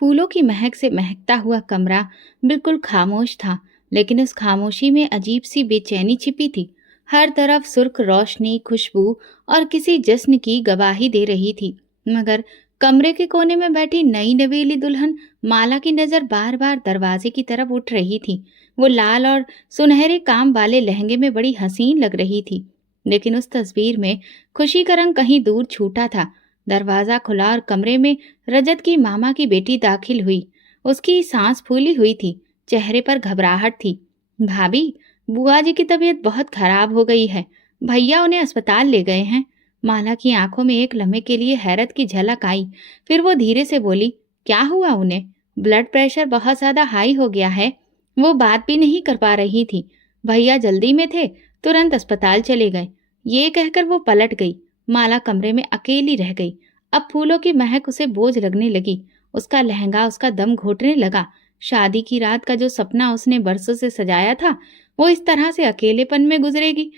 फूलों की महक से महकता हुआ कमरा बिल्कुल खामोश था, लेकिन उस खामोशी में अजीब सी बेचैनी छिपी थी। हर तरफ सुर्ख रोशनी, खुशबू और किसी जश्न की गवाही दे रही थी। मगर कमरे के कोने में बैठी नई नवेली दुल्हन माला की नजर बार बार दरवाजे की तरफ उठ रही थी। वो लाल और सुनहरे काम वाले लहंगे में बड़ी हसीन लग रही थी, लेकिन उस तस्वीर में खुशी का रंग कहीं दूर छूटा था। दरवाजा खुला और कमरे में रजत की मामा की बेटी दाखिल हुई। उसकी सांस फूली हुई थी, चेहरे पर घबराहट थी। भाभी, बुआ जी की तबीयत बहुत खराब हो गई है, भैया उन्हें अस्पताल ले गए हैं। माला की आंखों में एक लम्हे के लिए हैरत की झलक आई। फिर वो धीरे से बोली, क्या हुआ उन्हें? ब्लड प्रेशर बहुत ज्यादा हाई हो गया है। वो बात भी नहीं कर पा रही थी। भैया जल्दी में थे, तुरंत अस्पताल चले गए। ये कहकर वो पलट गई। माला कमरे में अकेली रह गई। अब फूलों की महक उसे बोझ लगने लगी। उसका लहंगा उसका दम घोटने लगा। शादी की रात का जो सपना उसने बरसों से सजाया था, वो इस तरह से अकेलेपन में गुजरेगी,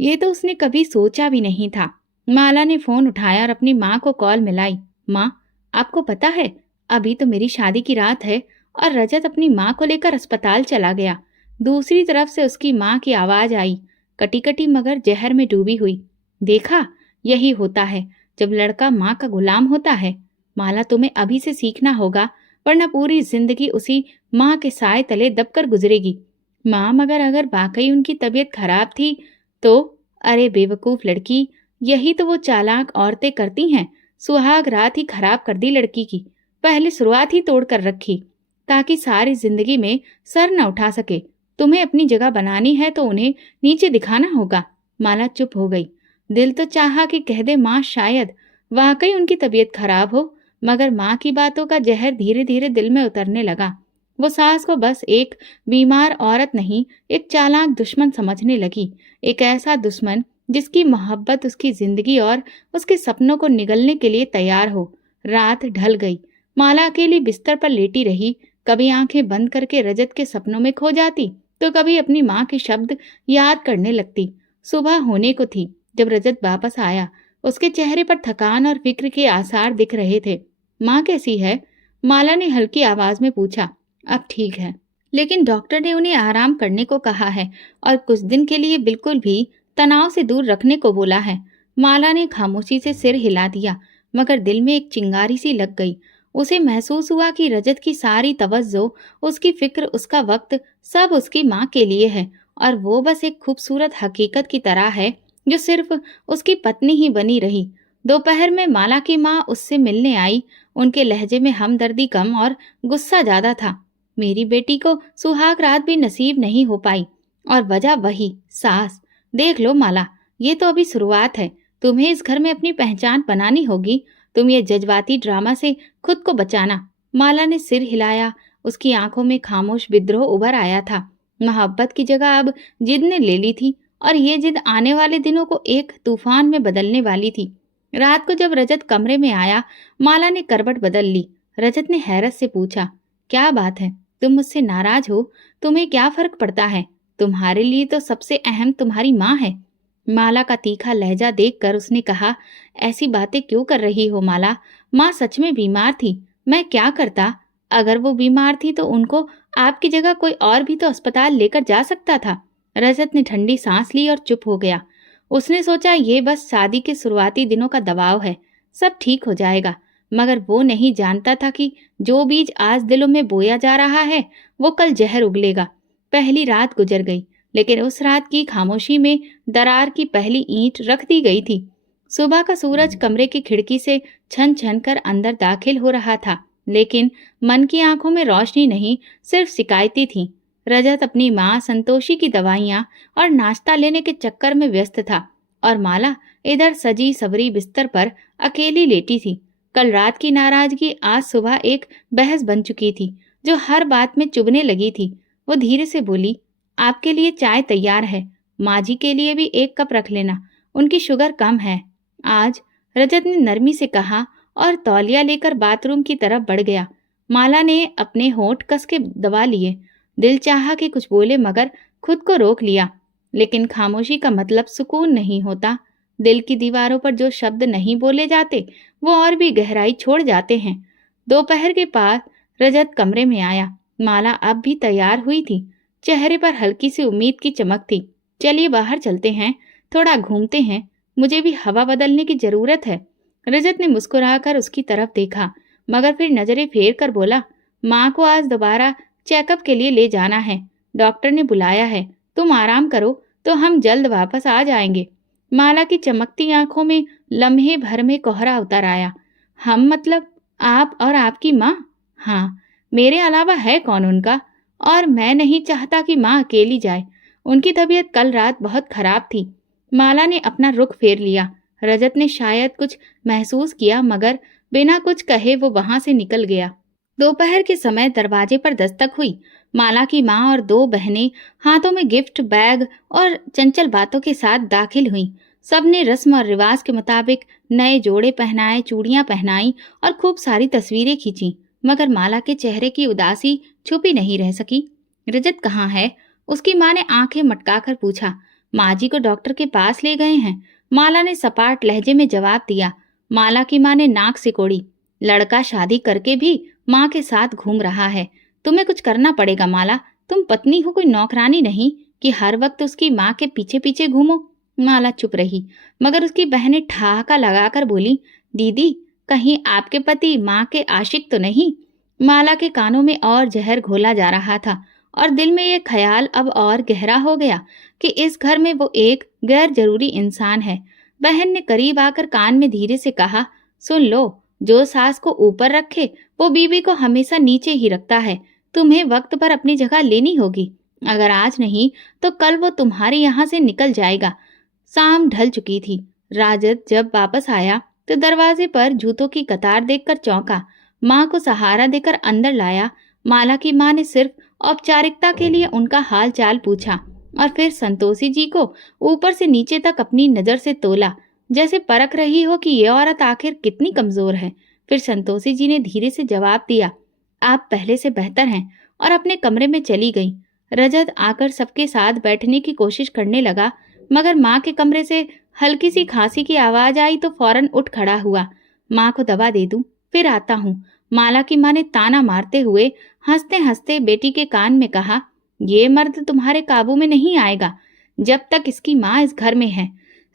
ये तो उसने कभी सोचा भी नहीं था। माला ने फोन उठाया और अपनी माँ को कॉल मिलाई। माँ, आपको पता है, अभी तो मेरी शादी की रात है और रजत अपनी माँ को लेकर अस्पताल चला गया। दूसरी तरफ से उसकी माँ की आवाज आई, कटी कटी मगर जहर में डूबी हुई। देखा, यही होता है जब लड़का माँ का गुलाम होता है। माला, तुम्हें अभी से सीखना होगा, वरना पूरी जिंदगी उसी माँ के साए तले दबकर गुजरेगी। माँ, मगर अगर वाकई उनकी तबीयत खराब थी तो? अरे बेवकूफ लड़की, यही तो वो चालाक औरतें करती हैं। सुहाग रात ही खराब कर दी लड़की की, पहले शुरुआत ही तोड़ कर रखी, ताकि सारी जिंदगी में सर न उठा सके। तुम्हें अपनी जगह बनानी है तो उन्हें नीचे दिखाना होगा। माला चुप हो गई। दिल तो चाहा कि कह दे माँ, शायद वाकई उनकी तबीयत खराब हो, मगर माँ की बातों का जहर धीरे धीरे दिल में उतरने लगा। वो सास को बस एक बीमार औरत नहीं, एक चालाक दुश्मन समझने लगी। एक ऐसा दुश्मन जिसकी मोहब्बत उसकी जिंदगी और उसके सपनों को निगलने के लिए तैयार हो। रात ढल गई। माला अकेली बिस्तर पर लेटी रही। कभी आंखें बंद करके रजत के सपनों में खो जाती, तो कभी अपनी माँ के शब्द याद करने लगती। सुबह होने को थी जब रजत वापस आया। उसके चेहरे पर थकान और फिक्र के आसार दिख रहे थे। माँ कैसी है? माला ने हल्की आवाज में पूछा। अब ठीक है, लेकिन डॉक्टर ने उन्हें आराम करने को कहा है और कुछ दिन के लिए बिल्कुल भी तनाव से दूर रखने को बोला है। माला ने खामोशी से सिर हिला दिया, मगर दिल में एक चिंगारी सी लग गई। उसे महसूस हुआ कि रजत की सारी तवज्जो, उसकी फिक्र, उसका वक्त सब उसकी माँ के लिए है, और वो बस एक खूबसूरत हकीकत की तरह है जो सिर्फ उसकी पत्नी ही बनी रही। दोपहर में माला की माँ उससे मिलने आई। उनके लहजे में हमदर्दी कम और गुस्सा ज्यादा था। मेरी बेटी को सुहाग रात भी नसीब नहीं हो पाई, और वजह वही सास। देख लो माला, ये तो अभी शुरुआत है। तुम्हें इस घर में अपनी पहचान बनानी होगी। तुम ये जज्बाती ड्रामा से खुद को बचाना। माला ने सिर हिलाया। उसकी आंखों में खामोश विद्रोह उभर आया था। मोहब्बत की जगह अब जिद ने ले ली थी, और ये जिद आने वाले दिनों को एक तूफान में बदलने वाली थी। रात को जब रजत कमरे में आया, माला ने करवट बदल ली। रजत ने हैरत से पूछा, क्या बात है? तुम मुझसे नाराज हो? तुम्हें क्या फर्क पड़ता है? तुम्हारे लिए तो सबसे अहम तुम्हारी माँ है। माला का तीखा लहजा देखकर उसने कहा, ऐसी बातें क्यों कर रही हो माला? माँ सच में बीमार थी। मैं क्या करता? अगर वो बीमार थी तो उनको आपकी जगह कोई और भी तो अस्पताल लेकर जा सकता था। रजत ने ठंडी सांस ली और चुप हो गया। उसने सोचा, ये बस शादी के शुरुआती दिनों का दबाव है, सब ठीक हो जाएगा। मगर वो नहीं जानता था कि जो बीज आज दिलों में बोया जा रहा है, वो कल जहर उगलेगा। पहली रात गुजर गई, लेकिन उस रात की खामोशी में दरार की पहली ईंट रख दी गई थी। सुबह का सूरज कमरे की खिड़की से छन छन कर अंदर दाखिल हो रहा था, लेकिन मन की आंखों में रोशनी नहीं, सिर्फ शिकायतें थीं। रजत अपनी माँ संतोषी की दवाइयाँ और नाश्ता लेने के चक्कर में व्यस्त था, और माला इधर सजी सवरी बिस्तर पर अकेली लेटी थी। कल रात की नाराजगी आज सुबह एक बहस बन चुकी थी, जो हर बात में चुभने लगी थी। वो धीरे से बोली, आपके लिए चाय तैयार है, माँ जी के लिए भी एक कप रख लेना, उनकी शुगर कम है आज। रजत ने नरमी से कहा और तौलिया लेकर बाथरूम की तरफ बढ़ गया। माला ने अपने होंठ कस के दबा लिए। दिल चाहा कि कुछ बोले, मगर खुद को रोक लिया। लेकिन खामोशी का मतलब सुकून नहीं होता। दिल की दीवारों पर जो शब्द नहीं बोले जाते, वो और भी गहराई छोड़ जाते हैं। दोपहर के बाद रजत कमरे में आया। माला अब भी तैयार हुई थी, चेहरे पर हल्की सी उम्मीद की चमक थी। चलिए बाहर चलते हैं, थोड़ा घूमते हैं, मुझे भी हवा बदलने की जरूरत है। रजत ने मुस्कुराकर उसकी तरफ देखा, मगर फिर नजरें फेर कर बोला, माँ को आज दोबारा चेकअप के लिए ले जाना है, डॉक्टर ने बुलाया है, तुम आराम करो तो हम जल्द वापस आ जाएंगे। माला की चमकती आंखों में लम्हे भर में कोहरा उतर आया। हम मतलब आप और आपकी माँ? हाँ, मेरे अलावा है कौन उनका? और मैं नहीं चाहता कि माँ अकेली जाए। उनकी तबीयत कल रात बहुत खराब थी। माला ने अपना रुख फेर लिया। रजत ने शायद कुछ महसूस किया, मगर बिना कुछ कहे वो वहां से निकल गया। दोपहर के समय दरवाजे पर दस्तक हुई। माला की माँ और दो बहनें हाथों में गिफ्ट बैग और चंचल बातों के साथ दाखिल हुईं। सबने रस्म और रिवाज के मुताबिक नए जोड़े पहनाए, चूड़ियां पहनाई और खूब सारी तस्वीरें खींची, मगर माला के चेहरे की उदासी छुपी नहीं रह सकी। रजत कहाँ है? उसकी माँ ने आंखें मटकाकर पूछा। माँ जी को डॉक्टर के पास ले गए हैं, माला ने सपाट लहजे में जवाब दिया। माला की माँ ने नाक सिकोड़ी। लड़का शादी करके भी माँ के साथ घूम रहा है, तुम्हें कुछ करना पड़ेगा माला, तुम पत्नी हो, कोई नौकरानी नहीं कि हर वक्त उसकी माँ के पीछे पीछे घूमो। माला चुप रही, मगर उसकी बहनें ठहाका लगाकर बोली, दीदी कहीं आपके पति माँ के आशिक तो नहीं? माला के कानों में और जहर घोला जा रहा था और दिल में ये ख्याल अब और गहरा हो गया कि इस घर में वो एक गैर जरूरी इंसान है। बहन ने करीब आकर कान में धीरे से कहा, सुन लो, जो सास को ऊपर रखे वो बीवी को हमेशा नीचे ही रखता है। तुम्हें वक्त पर अपनी जगह लेनी होगी, अगर आज नहीं तो कल वो तुम्हारे यहाँ से निकल जाएगा। शाम ढल चुकी थी। राजत जब वापस आया तो दरवाजे पर जूतों की कतार देखकर चौंका। माँ को सहारा देकर अंदर लाया। माला की माँ ने सिर्फ औपचारिकता के लिए उनका हाल चाल पूछा और फिर संतोषी जी को ऊपर से नीचे तक अपनी नजर से तोला, जैसे परख रही हो कि ये औरत आखिर कितनी कमजोर है। फिर संतोषी जी ने धीरे से जवाब दिया, आप पहले से बेहतर हैं, और अपने कमरे में चली गई। रजत आकर सबके साथ बैठने की कोशिश करने लगा, मगर माँ के कमरे से हल्की सी खांसी की आवाज आई तो फौरन उठ खड़ा हुआ। माँ को दवा दे दूं, फिर आता हूँ, माला की माँ ने ताना मारते हुए हंसते हंसते बेटी के कान में कहा। ये मर्द तुम्हारे काबू में नहीं आएगा जब तक इसकी माँ इस घर में है।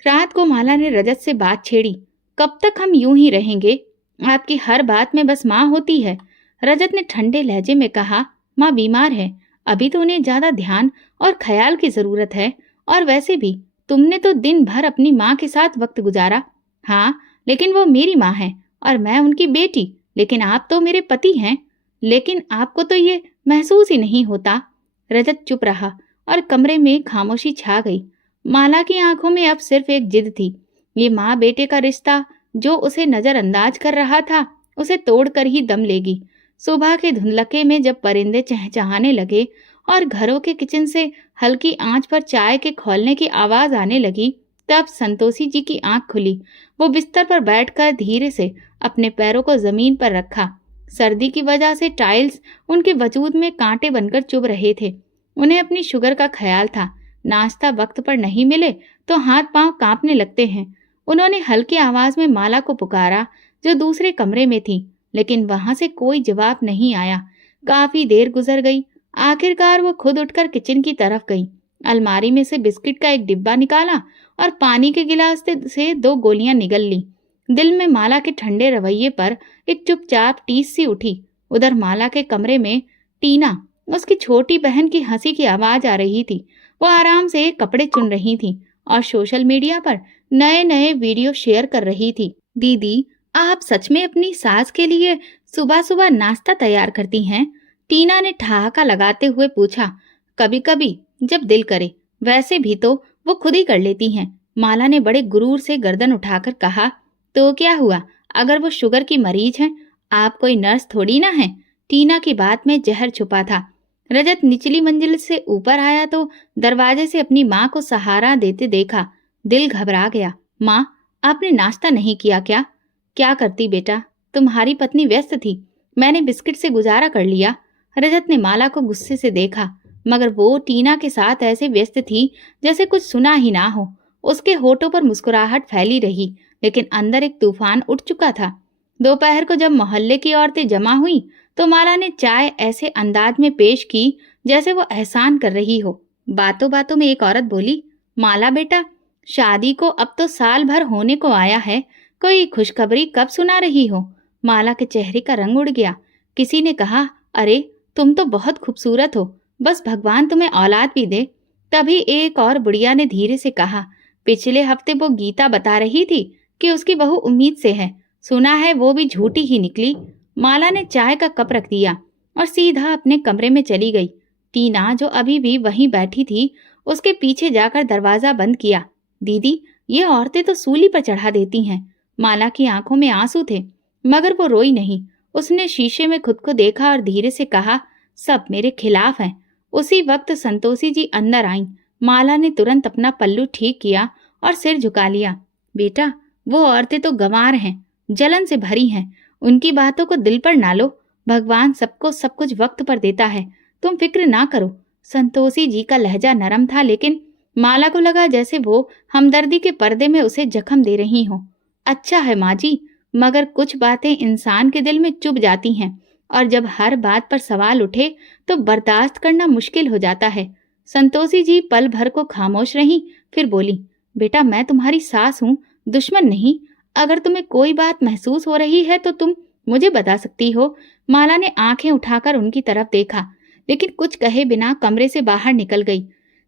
रात को माला ने रजत से बात छेड़ी, कब तक हम यूं ही रहेंगे? आपकी हर बात में बस माँ होती है। रजत ने ठंडे लहजे में कहा, माँ बीमार है, अभी तो उन्हें ज्यादा ध्यान और ख्याल की जरूरत है, और वैसे भी तुमने तो दिन भर अपनी माँ के साथ वक्त गुजारा। हाँ, लेकिन वो मेरी माँ है और मैं उनकी बेटी, लेकिन आप तो मेरे पति हैं। लेकिन आपको तो ये महसूस ही नहीं होता। रजत चुप रहा और कमरे में खामोशी छा गई। माला की आंखों में अब सिर्फ एक जिद थी। ये माँ बेटे का रिश्ता जो उसे नजरअंदाज कर रहा था, उसे तोड़कर ही दम लेगी। सुबह के धुंधलके में जब परिंदे चहचहाने लगे और घरों के किचन से हल्की आंच पर चाय के खौलने की आवाज आने लगी, तब संतोषी जी की आंख खुली। वो बिस्तर पर बैठकर धीरे से अपने पैरों को जमीन पर रखा। सर्दी की वजह से टाइल्स उनके वजूद में कांटे बनकर चुभ रहे थे। उन्हें अपनी शुगर का ख्याल था, नाश्ता वक्त पर नहीं मिले तो हाथ पांव कांपने लगते हैं। उन्होंने हल्की आवाज में माला को पुकारा, जो दूसरे कमरे में थी, लेकिन वहां से कोई जवाब नहीं आया। काफी देर गुजर गई। आखिरकार वो खुद उठकर किचन की तरफ गई। अलमारी में से बिस्किट का एक डिब्बा निकाला और पानी के गिलास से 2 गोलियां निगल ली। दिल में माला के ठंडे रवैये पर एक चुपचाप टीस सी उठी। उधर माला के कमरे में टीना, उसकी छोटी बहन की हंसी की आवाज आ रही थी। वो आराम से कपड़े चुन रही थी और सोशल मीडिया पर नए नए वीडियो शेयर कर रही थी। दीदी, आप सच में अपनी सास के लिए सुबह सुबह नाश्ता तैयार करती हैं? टीना ने ठहाका लगाते हुए पूछा। कभी कभी, जब दिल करे, वैसे भी तो वो खुद ही कर लेती हैं। माला ने बड़े गुरूर से गर्दन उठाकर कहा। तो क्या हुआ अगर वो शुगर की मरीज हैं? आप कोई नर्स थोड़ी ना हैं। टीना की बात में जहर छुपा था। रजत निचली मंजिल से ऊपर आया तो दरवाजे से अपनी माँ को सहारा देते देखा। दिल घबरा गया। माँ, आपने नाश्ता नहीं किया क्या? क्या करती बेटा, तुम्हारी पत्नी व्यस्त थी, मैंने बिस्किट से गुजारा कर लिया। रजत ने माला को गुस्से से देखा, मगर वो टीना के साथ ऐसे व्यस्त थी जैसे कुछ सुना ही ना हो। उसके होठों पर मुस्कुराहट फैली रही, लेकिन अंदर एक तूफान उठ चुका था। दोपहर को जब मोहल्ले की औरतें जमा हुई तो माला ने चाय ऐसे अंदाज में पेश की जैसे वो एहसान कर रही हो। बातों बातों में एक औरत बोली, माला बेटा, शादी को अब तो साल भर होने को आया है, कोई खुशखबरी कब सुना रही हो? माला के चेहरे का रंग उड़ गया। किसी ने कहा, अरे तुम तो बहुत खूबसूरत हो, बस भगवान तुम्हें औलाद भी दे। तभी एक और बुढ़िया ने धीरे से कहा, पिछले हफ्ते वो गीता बता रही थी कि उसकी बहू उम्मीद से है, सुना है वो भी झूठी ही निकली। माला ने चाय का कप रख दिया और सीधा अपने कमरे में चली गई। टीना, जो अभी भी वहीं बैठी थी, उसके पीछे जाकर दरवाजा बंद किया। दीदी, ये औरतें तो सूली पर चढ़ा देती हैं। माला की आंखों में आंसू थे, मगर वो रोई नहीं। उसने शीशे में खुद को देखा और धीरे से कहा, सब मेरे खिलाफ हैं। उसी वक्त संतोषी जी अंदर आईं। माला ने तुरंत अपना पल्लू ठीक किया और सिर झुका लिया। बेटा, वो औरतें तो गंवार हैं, जलन से भरी हैं, उनकी बातों को दिल पर ना लो। भगवान सबको सब कुछ वक्त पर देता है, तुम फिक्र ना करो। संतोषी जी का लहजा नरम था, लेकिन माला को लगा जैसे वो हमदर्दी के पर्दे में उसे जख्म दे रही हो। अच्छा है माँ जी, मगर कुछ बातें इंसान के दिल में चुभ जाती हैं, और जब हर बात पर सवाल उठे तो बर्दाश्त करना मुश्किल हो जाता है। संतोषी जी पल भर को खामोश रहीं, फिर बोली, बेटा, मैं तुम्हारी सास हूँ, दुश्मन नहीं। अगर तुम्हें कोई बात महसूस हो रही है तो तुम मुझे बता सकती हो। माला ने आंखें उठाकर उनकी तरफ देखा, लेकिन कुछ कहे बिना कमरे से बाहर निकल गई।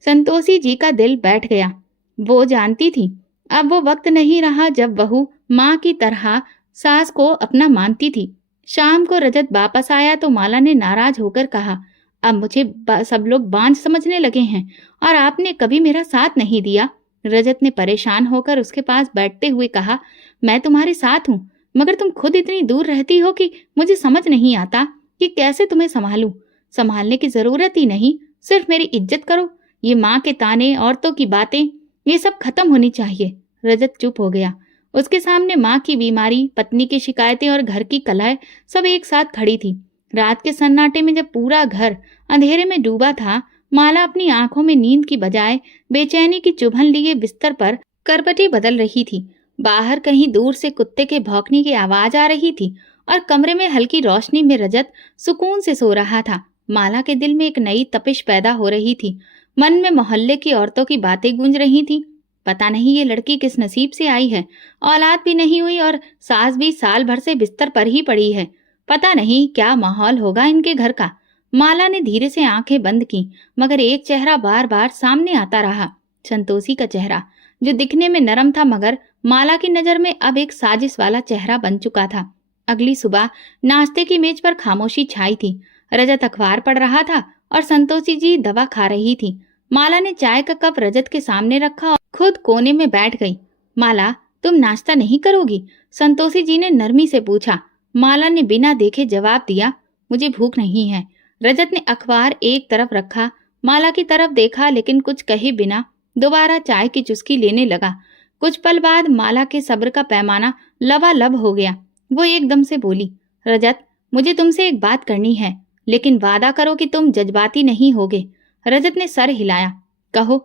संतोषी जी का दिल बैठ गया। वो जानती थी अब वो वक्त नहीं रहा जब बहू माँ की तरह सास को अपना मानती थी। शाम को रजत वापस आया तो माला ने नाराज होकर कहा, अब मुझे सब लोग बांझ समझने लगे हैं और आपने कभी मेरा साथ नहीं दिया। रजत ने परेशान होकर उसके पास बैठते हुए कहा, मैं तुम्हारे साथ हूँ, मगर तुम खुद इतनी दूर रहती हो कि मुझे समझ नहीं आता कि कैसे तुम्हें संभालूं। संभालने की जरूरत ही नहीं, सिर्फ मेरी इज्जत करो। ये माँ के ताने, औरतों की बातें, ये सब खत्म होनी चाहिए। रजत चुप हो गया। उसके सामने माँ की बीमारी, पत्नी की शिकायतें और घर की कलह सब एक साथ खड़ी थी। रात के सन्नाटे में जब पूरा घर अंधेरे में डूबा था, माला अपनी आंखों में नींद की बजाय बेचैनी की चुभन लिए बिस्तर पर करवटें बदल रही थी। बाहर कहीं दूर से कुत्ते के भौंकने की आवाज आ रही थी और कमरे में हल्की रोशनी में रजत सुकून से सो रहा था। माला के दिल में एक नई तपिश पैदा हो रही थी। मन में मोहल्ले की औरतों की बातें गूंज रही थीं। पता नहीं ये लड़की किस नसीब से आई है, औलाद भी नहीं हुई और सास भी साल भर से बिस्तर पर ही पड़ी है। पता नहीं क्या माहौल होगा इनके घर का। माला ने धीरे से आंखें बंद की, मगर एक चेहरा बार बार सामने आता रहा। संतोषी का चेहरा, जो दिखने में नरम था मगर माला की नजर में अब एक साजिश वाला चेहरा बन चुका था। अगली सुबह नाश्ते की मेज पर खामोशी छाई थी। रजत अखबार पढ़ रहा था और संतोषी जी दवा खा रही थी। माला ने चाय का कप रजत के सामने रखा और खुद कोने में बैठ गई। माला, तुम नाश्ता नहीं करोगी? संतोषी जी ने नरमी से पूछा। माला ने बिना देखे जवाब दिया, मुझे भूख नहीं है। रजत ने अखबार एक तरफ रखा, माला की तरफ देखा, लेकिन कुछ कहे बिना दोबारा चाय की चुस्की लेने लगा। कुछ पल बाद माला के सब्र का पैमाना लबालब हो गया। वो एकदम से बोली, रजत, मुझे तुमसे एक बात करनी है, लेकिन वादा करो कि तुम जज्बाती नहीं होगे। रजत ने सर हिलाया। कहो,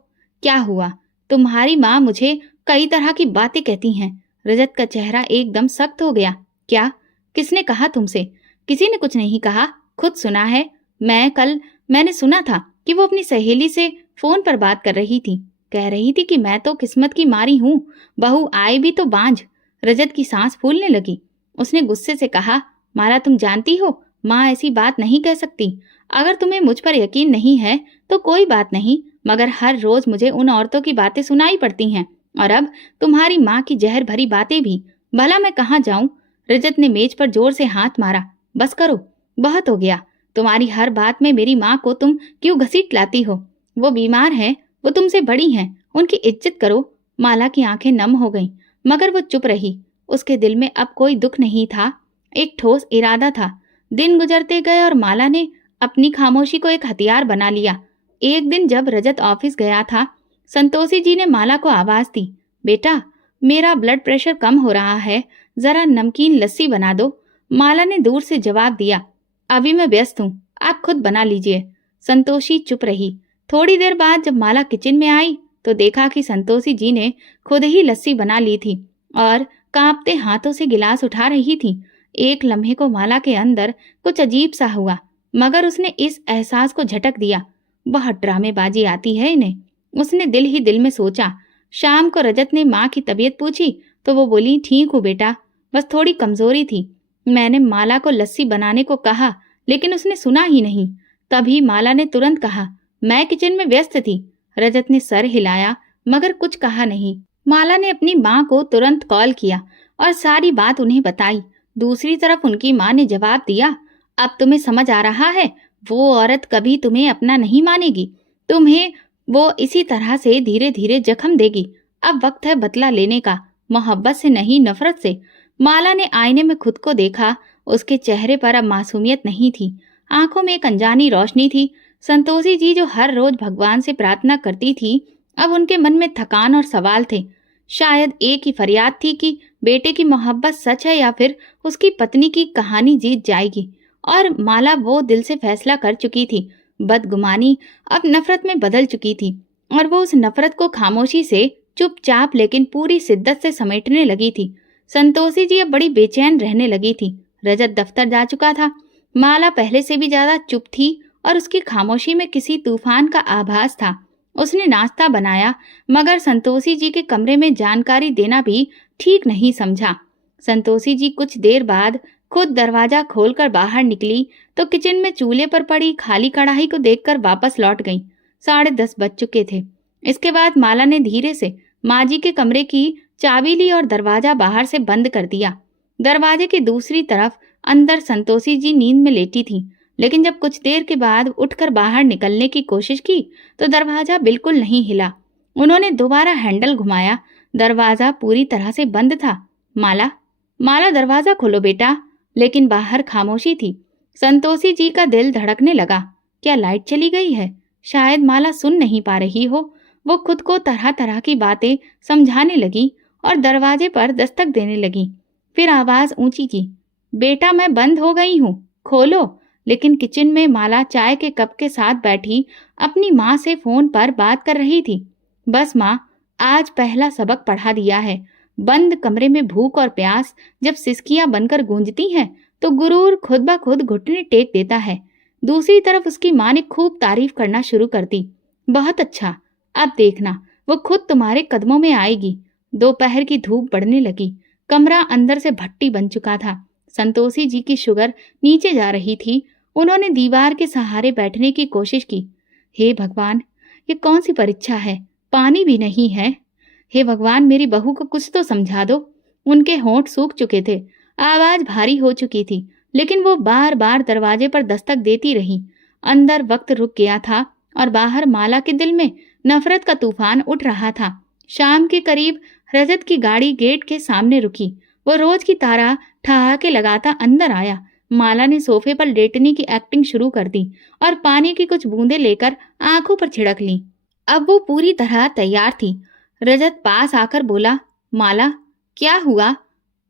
क्या हुआ? तुम्हारी माँ मुझे कई तरह की बातें कहती हैं। रजत का चेहरा एकदम सख्त हो गया। क्या? किसने कहा तुमसे? किसी ने कुछ नहीं कहा, खुद सुना है। मैंने सुना था कि वो अपनी सहेली से फोन पर बात कर रही थी। कह रही थी कि मैं तो किस्मत की मारी हूँ, बहू आए भी तो बांझ। रजत की सांस फूलने लगी। उसने गुस्से से कहा, माला, तुम जानती हो माँ ऐसी बात नहीं कह सकती। अगर तुम्हें मुझ पर यकीन नहीं है तो कोई बात नहीं, मगर हर रोज मुझे उन औरतों की बातें सुनाई पड़ती हैं, और अब तुम्हारी माँ की जहर भरी बातें भी। भला मैं कहाँ जाऊं? रजत ने मेज पर जोर से हाथ मारा। बस करो, बहुत हो गया। तुम्हारी हर बात में मेरी माँ को तुम क्यों घसीट लाती हो? वो बीमार है, वो तुमसे बड़ी हैं, उनकी इज्जत करो। माला की आंखें नम हो गईं, मगर वो चुप रही। उसके दिल में अब कोई दुख नहीं था, एक ठोस इरादा था। दिन गुजरते गए और माला ने अपनी खामोशी को एक हथियार बना लिया। एक दिन जब रजत ऑफिस गया था, संतोषी जी ने माला को आवाज दी, बेटा, मेरा ब्लड प्रेशर कम हो रहा है, जरा नमकीन लस्सी बना दो। माला ने दूर से जवाब दिया, अभी मैं व्यस्त हूँ, आप खुद बना लीजिए। संतोषी चुप रही। थोड़ी देर बाद जब माला किचन में आई तो देखा कि संतोषी जी ने खुद ही लस्सी बना ली थी और कांपते हाथों से गिलास उठा रही थी। एक लम्हे को माला के अंदर कुछ अजीब सा हुआ, मगर उसने इस एहसास को झटक दिया, बहुत ड्रामेबाजी आती है इन्हें। उसने दिल ही दिल में सोचा। शाम को रजत ने माँ की तबीयत पूछी तो वो बोली, ठीक हूँ बेटा, बस थोड़ी कमजोरी थी। मैंने माला को लस्सी बनाने को कहा, लेकिन उसने सुना ही नहीं। तभी माला ने तुरंत कहा, मैं किचन में व्यस्त थी। रजत ने सर हिलाया मगर कुछ कहा नहीं। माला ने अपनी माँ को तुरंत कॉल किया और सारी बात उन्हें बताई। दूसरी तरफ उनकी माँ ने जवाब दिया, अब तुम्हें समझ आ रहा है, वो औरत कभी तुम्हें अपना नहीं मानेगी। तुम्हें वो इसी तरह से धीरे धीरे जख्म देगी। अब वक्त है बदला लेने का, मोहब्बत से नहीं नफरत से। माला ने आईने में खुद को देखा। उसके चेहरे पर अब मासूमियत नहीं थी, आंखों में एक अनजानी रोशनी थी। संतोषी जी जो हर रोज भगवान से प्रार्थना करती थी, अब उनके मन में थकान और सवाल थे। शायद एक ही फरियाद थी कि बेटे की मोहब्बत सच है या फिर उसकी पत्नी की कहानी जीत जाएगी। और माला वो दिल से फैसला कर चुकी थी। बदगुमानी अब नफरत में बदल चुकी थी और वो उस नफरत को खामोशी से, चुपचाप लेकिन पूरी शिद्दत से समेटने लगी थी। संतोषी जी अब बड़ी बेचैन रहने लगी थी। रजत दफ्तर जा चुका था। माला पहले से भी ज्यादा चुप थी और उसकी खामोशी में किसी तूफान का आभास था। उसने नाश्ता बनाया मगर संतोषी जी के कमरे में जानकारी देना भी ठीक नहीं समझा। संतोषी जी कुछ देर बाद खुद दरवाजा खोलकर बाहर निकली तो किचन में चूल्हे पर पड़ी खाली कढ़ाई को देखकर वापस लौट गई। 10:30 बज चुके थे। इसके बाद माला ने धीरे से माँ जी के कमरे की चाबी ली और दरवाजा बाहर से बंद कर दिया। दरवाजे की दूसरी तरफ अंदर संतोषी जी नींद में लेटी थी, लेकिन जब कुछ देर के बाद उठकर बाहर निकलने की कोशिश की तो दरवाजा बिल्कुल नहीं हिला। उन्होंने दोबारा हैंडल घुमाया, दरवाजा पूरी तरह से बंद था। माला, माला दरवाजा खोलो बेटा। लेकिन बाहर खामोशी थी। संतोषी जी का दिल धड़कने लगा। क्या लाइट चली गई है? शायद माला सुन नहीं पा रही हो। वो खुद को तरह तरह की बातें समझाने लगी और दरवाजे पर दस्तक देने लगी। फिर आवाज ऊंची की, बेटा मैं बंद हो गई हूँ, खोलो। लेकिन किचन में माला चाय के कप के साथ बैठी अपनी माँ से फोन पर बात कर रही थी। बस माँ, आज पहला सबक पढ़ा दिया है। बंद कमरे में भूख और प्यास जब सिसकियां बनकर गूंजती हैं तो गुरूर खुद ब खुद घुटने टेक देता है। दूसरी तरफ उसकी माँ ने खूब तारीफ करना शुरू कर दी। बहुत अच्छा, अब देखना वो खुद तुम्हारे कदमों में आएगी। दोपहर की धूप बढ़ने लगी। कमरा अंदर से भट्टी बन चुका था। संतोषी जी की शुगर नीचे जा रही थी। उन्होंने दीवार के सहारे बैठने की कोशिश की। हे भगवान, ये कौन सी परीक्षा है? पानी भी नहीं है। हे भगवान, मेरी बहू को कुछ तो समझा दो। उनके होंठ सूख चुके थे, आवाज भारी हो चुकी थी, लेकिन वो बार बार दरवाजे पर दस्तक देती रही। अंदर वक्त रुक गया था और बाहर माला के दिल में नफरत का तूफान उठ रहा था। शाम के करीब रजत की गाड़ी गेट के सामने रुकी। वो रोज की तरह ठहाके लगाता अंदर आया। माला ने सोफे पर लेटने की एक्टिंग शुरू कर दी और पानी की कुछ बूंदें लेकर आंखों पर छिड़क ली। अब वो पूरी तरह तैयार थी। रजत पास आकर बोला, माला क्या हुआ?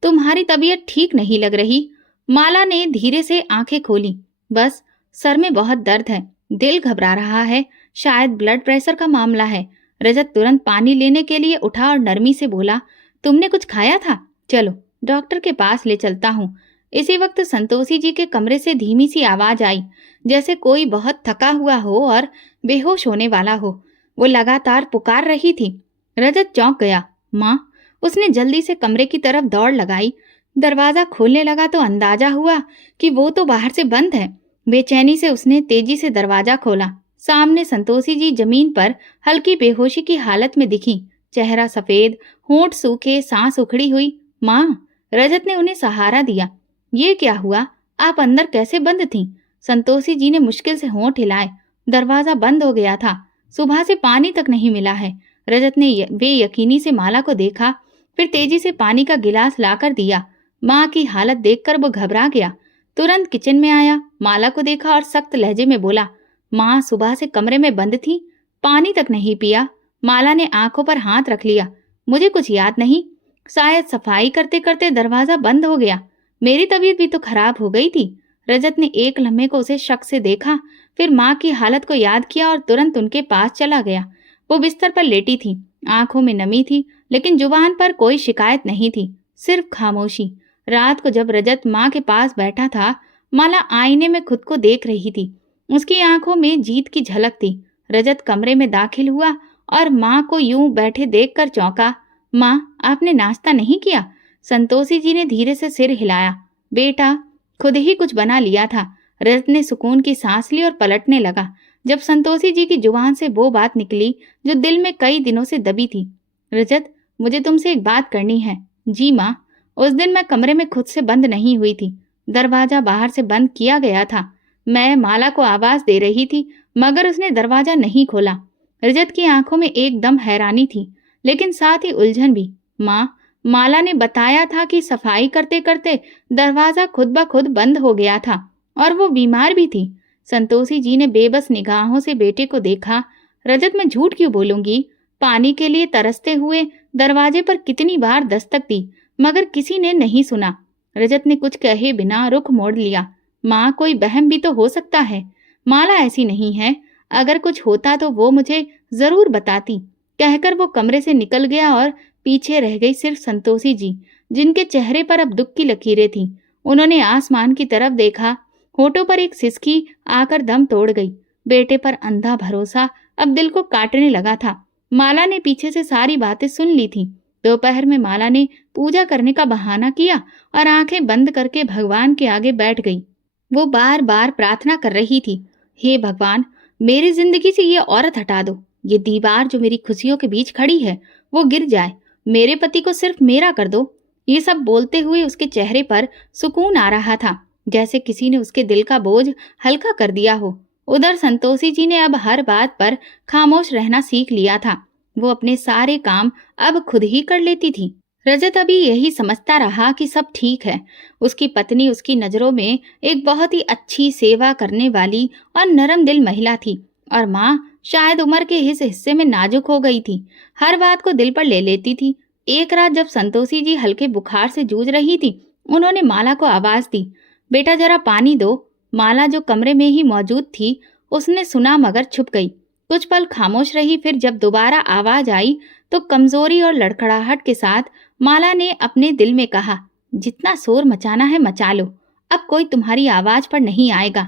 तुम्हारी तबीयत ठीक नहीं लग रही। माला ने धीरे से आंखें खोली। बस सर में बहुत दर्द है, दिल घबरा रहा है, शायद ब्लड प्रेशर का मामला है। रजत तुरंत पानी लेने के लिए उठा और नरमी से बोला, तुमने कुछ खाया था? चलो डॉक्टर के पास ले चलता हूँ। इसी वक्त संतोषी जी के कमरे से धीमी सी आवाज आई, जैसे कोई बहुत थका हुआ हो और बेहोश होने वाला हो। वो लगातार पुकार रही थी। रजत चौंक गया। माँ! उसने जल्दी से कमरे की तरफ दौड़ लगाई। दरवाजा खोलने लगा तो अंदाजा हुआ कि वो तो बाहर से बंद है। बेचैनी से उसने तेजी से दरवाजा खोला। सामने संतोषी जी जमीन पर हल्की बेहोशी की हालत में दिखी। चेहरा सफेद, होंठ सूखे, सांस उखड़ी हुई। माँ! रजत ने उन्हें सहारा दिया। ये क्या हुआ? आप अंदर कैसे बंद थीं? संतोषी जी ने मुश्किल से होंठ हिलाए। दरवाजा बंद हो गया था। सुबह से पानी तक नहीं मिला है। रजत ने बेयकीनी से माला को देखा, फिर तेजी से पानी का गिलास लाकर दिया। माँ की हालत देखकर वो घबरा गया। तुरंत किचन में आया, माला को देखा और सख्त लहजे में बोला, माँ सुबह से कमरे में बंद थी, पानी तक नहीं पिया। माला ने आंखों पर हाथ रख लिया। मुझे कुछ याद नहीं, शायद सफाई करते करते दरवाजा बंद हो गया। मेरी तबीयत भी तो खराब हो गई थी। रजत ने एक लम्हे को उसे शक से देखा, फिर माँ की हालत को याद किया और तुरंत उनके पास चला गया। वो बिस्तर पर लेटी थी, आंखों में नमी थी, लेकिन जुबान पर कोई शिकायत नहीं थी, सिर्फ खामोशी। रात को जब रजत माँ के पास बैठा था, माला आईने में खुद को देख रही थी। उसकी आंखों में जीत की झलक थी। रजत कमरे में दाखिल हुआ और माँ को यूं बैठे देखकर चौंका। माँ, आपने नाश्ता नहीं किया? संतोषी जी ने धीरे से सिर हिलाया। बेटा, खुद ही कुछ बना लिया था। रजत ने सुकून की सांस ली और पलटने लगा जब संतोषी जी की जुबान से वो बात निकली जो दिल में कई दिनों से दबी थी। रजत, मुझे तुमसे एक बात करनी है। जी माँ। उस दिन मैं कमरे में खुद से बंद नहीं हुई थी। दरवाजा बाहर से बंद किया गया था। मैं माला को आवाज दे रही थी, मगर उसने दरवाजा नहीं खोला। रजत की आंखों में एकदम हैरानी थी, लेकिन साथ ही उलझन भी। माँ, माला ने बताया था कि सफाई करते करते दरवाजा खुद ब खुद बंद हो गया था और वो बीमार भी थी। संतोषी जी ने बेबस निगाहों से बेटे को देखा। रजत, मैं झूठ क्यों बोलूंगी? पानी के लिए तरसते हुए दरवाजे पर कितनी बार दस्तक दी, मगर किसी ने नहीं सुना। रजत ने कुछ कहे बिना रुख मोड़ लिया। माँ, कोई बहम भी तो हो सकता है। माला ऐसी नहीं है। अगर कुछ होता तो वो मुझे जरूर बताती। कहकर वो कमरे से निकल गया और पीछे रह गई सिर्फ संतोषी जी, जिनके चेहरे पर अब दुख की लकीरें थीं। उन्होंने आसमान की तरफ देखा। होठों पर एक सिसकी आकर दम तोड़ गई। बेटे पर अंधा भरोसा अब दिल को काटने लगा था। माला ने पीछे से सारी बातें सुन ली थी। दोपहर में माला ने पूजा करने का बहाना किया और आंखें बंद करके भगवान के आगे बैठ गई। वो बार बार प्रार्थना कर रही थी, हे भगवान, मेरी जिंदगी से ये औरत हटा दो। ये दीवार जो मेरी खुशियों के बीच खड़ी है, वो गिर जाए। मेरे पति को सिर्फ मेरा कर दो। ये सब बोलते हुए उसके चेहरे पर सुकून आ रहा था, जैसे किसी ने उसके दिल का बोझ हल्का कर दिया हो। उधर संतोषी जी ने अब हर बात पर खामोश रहना सीख लिया था। वो अपने सारे काम अब खुद ही कर लेती थी। रजत अभी यही समझता रहा कि सब ठीक है। उसकी पत्नी उसकी नजरों में एक बहुत ही अच्छी, सेवा करने वाली और नरम दिल महिला थी, और माँ शायद उम्र के इस हिस्से में नाजुक हो गई थी। हर बात को दिल पर ले लेती थी। एक रात जब संतोषी जी हल्के बुखार से जूझ रही थी, उन्होंने माला को आवाज दी, बेटा जरा पानी दो। माला जो कमरे में ही मौजूद थी, उसने सुना मगर छुप गई। कुछ पल खामोश रही, फिर जब दोबारा आवाज आई तो कमजोरी और लड़खड़ाहट के साथ माला ने अपने दिल में कहा, जितना शोर मचाना है मचा लो, अब कोई तुम्हारी आवाज पर नहीं आएगा।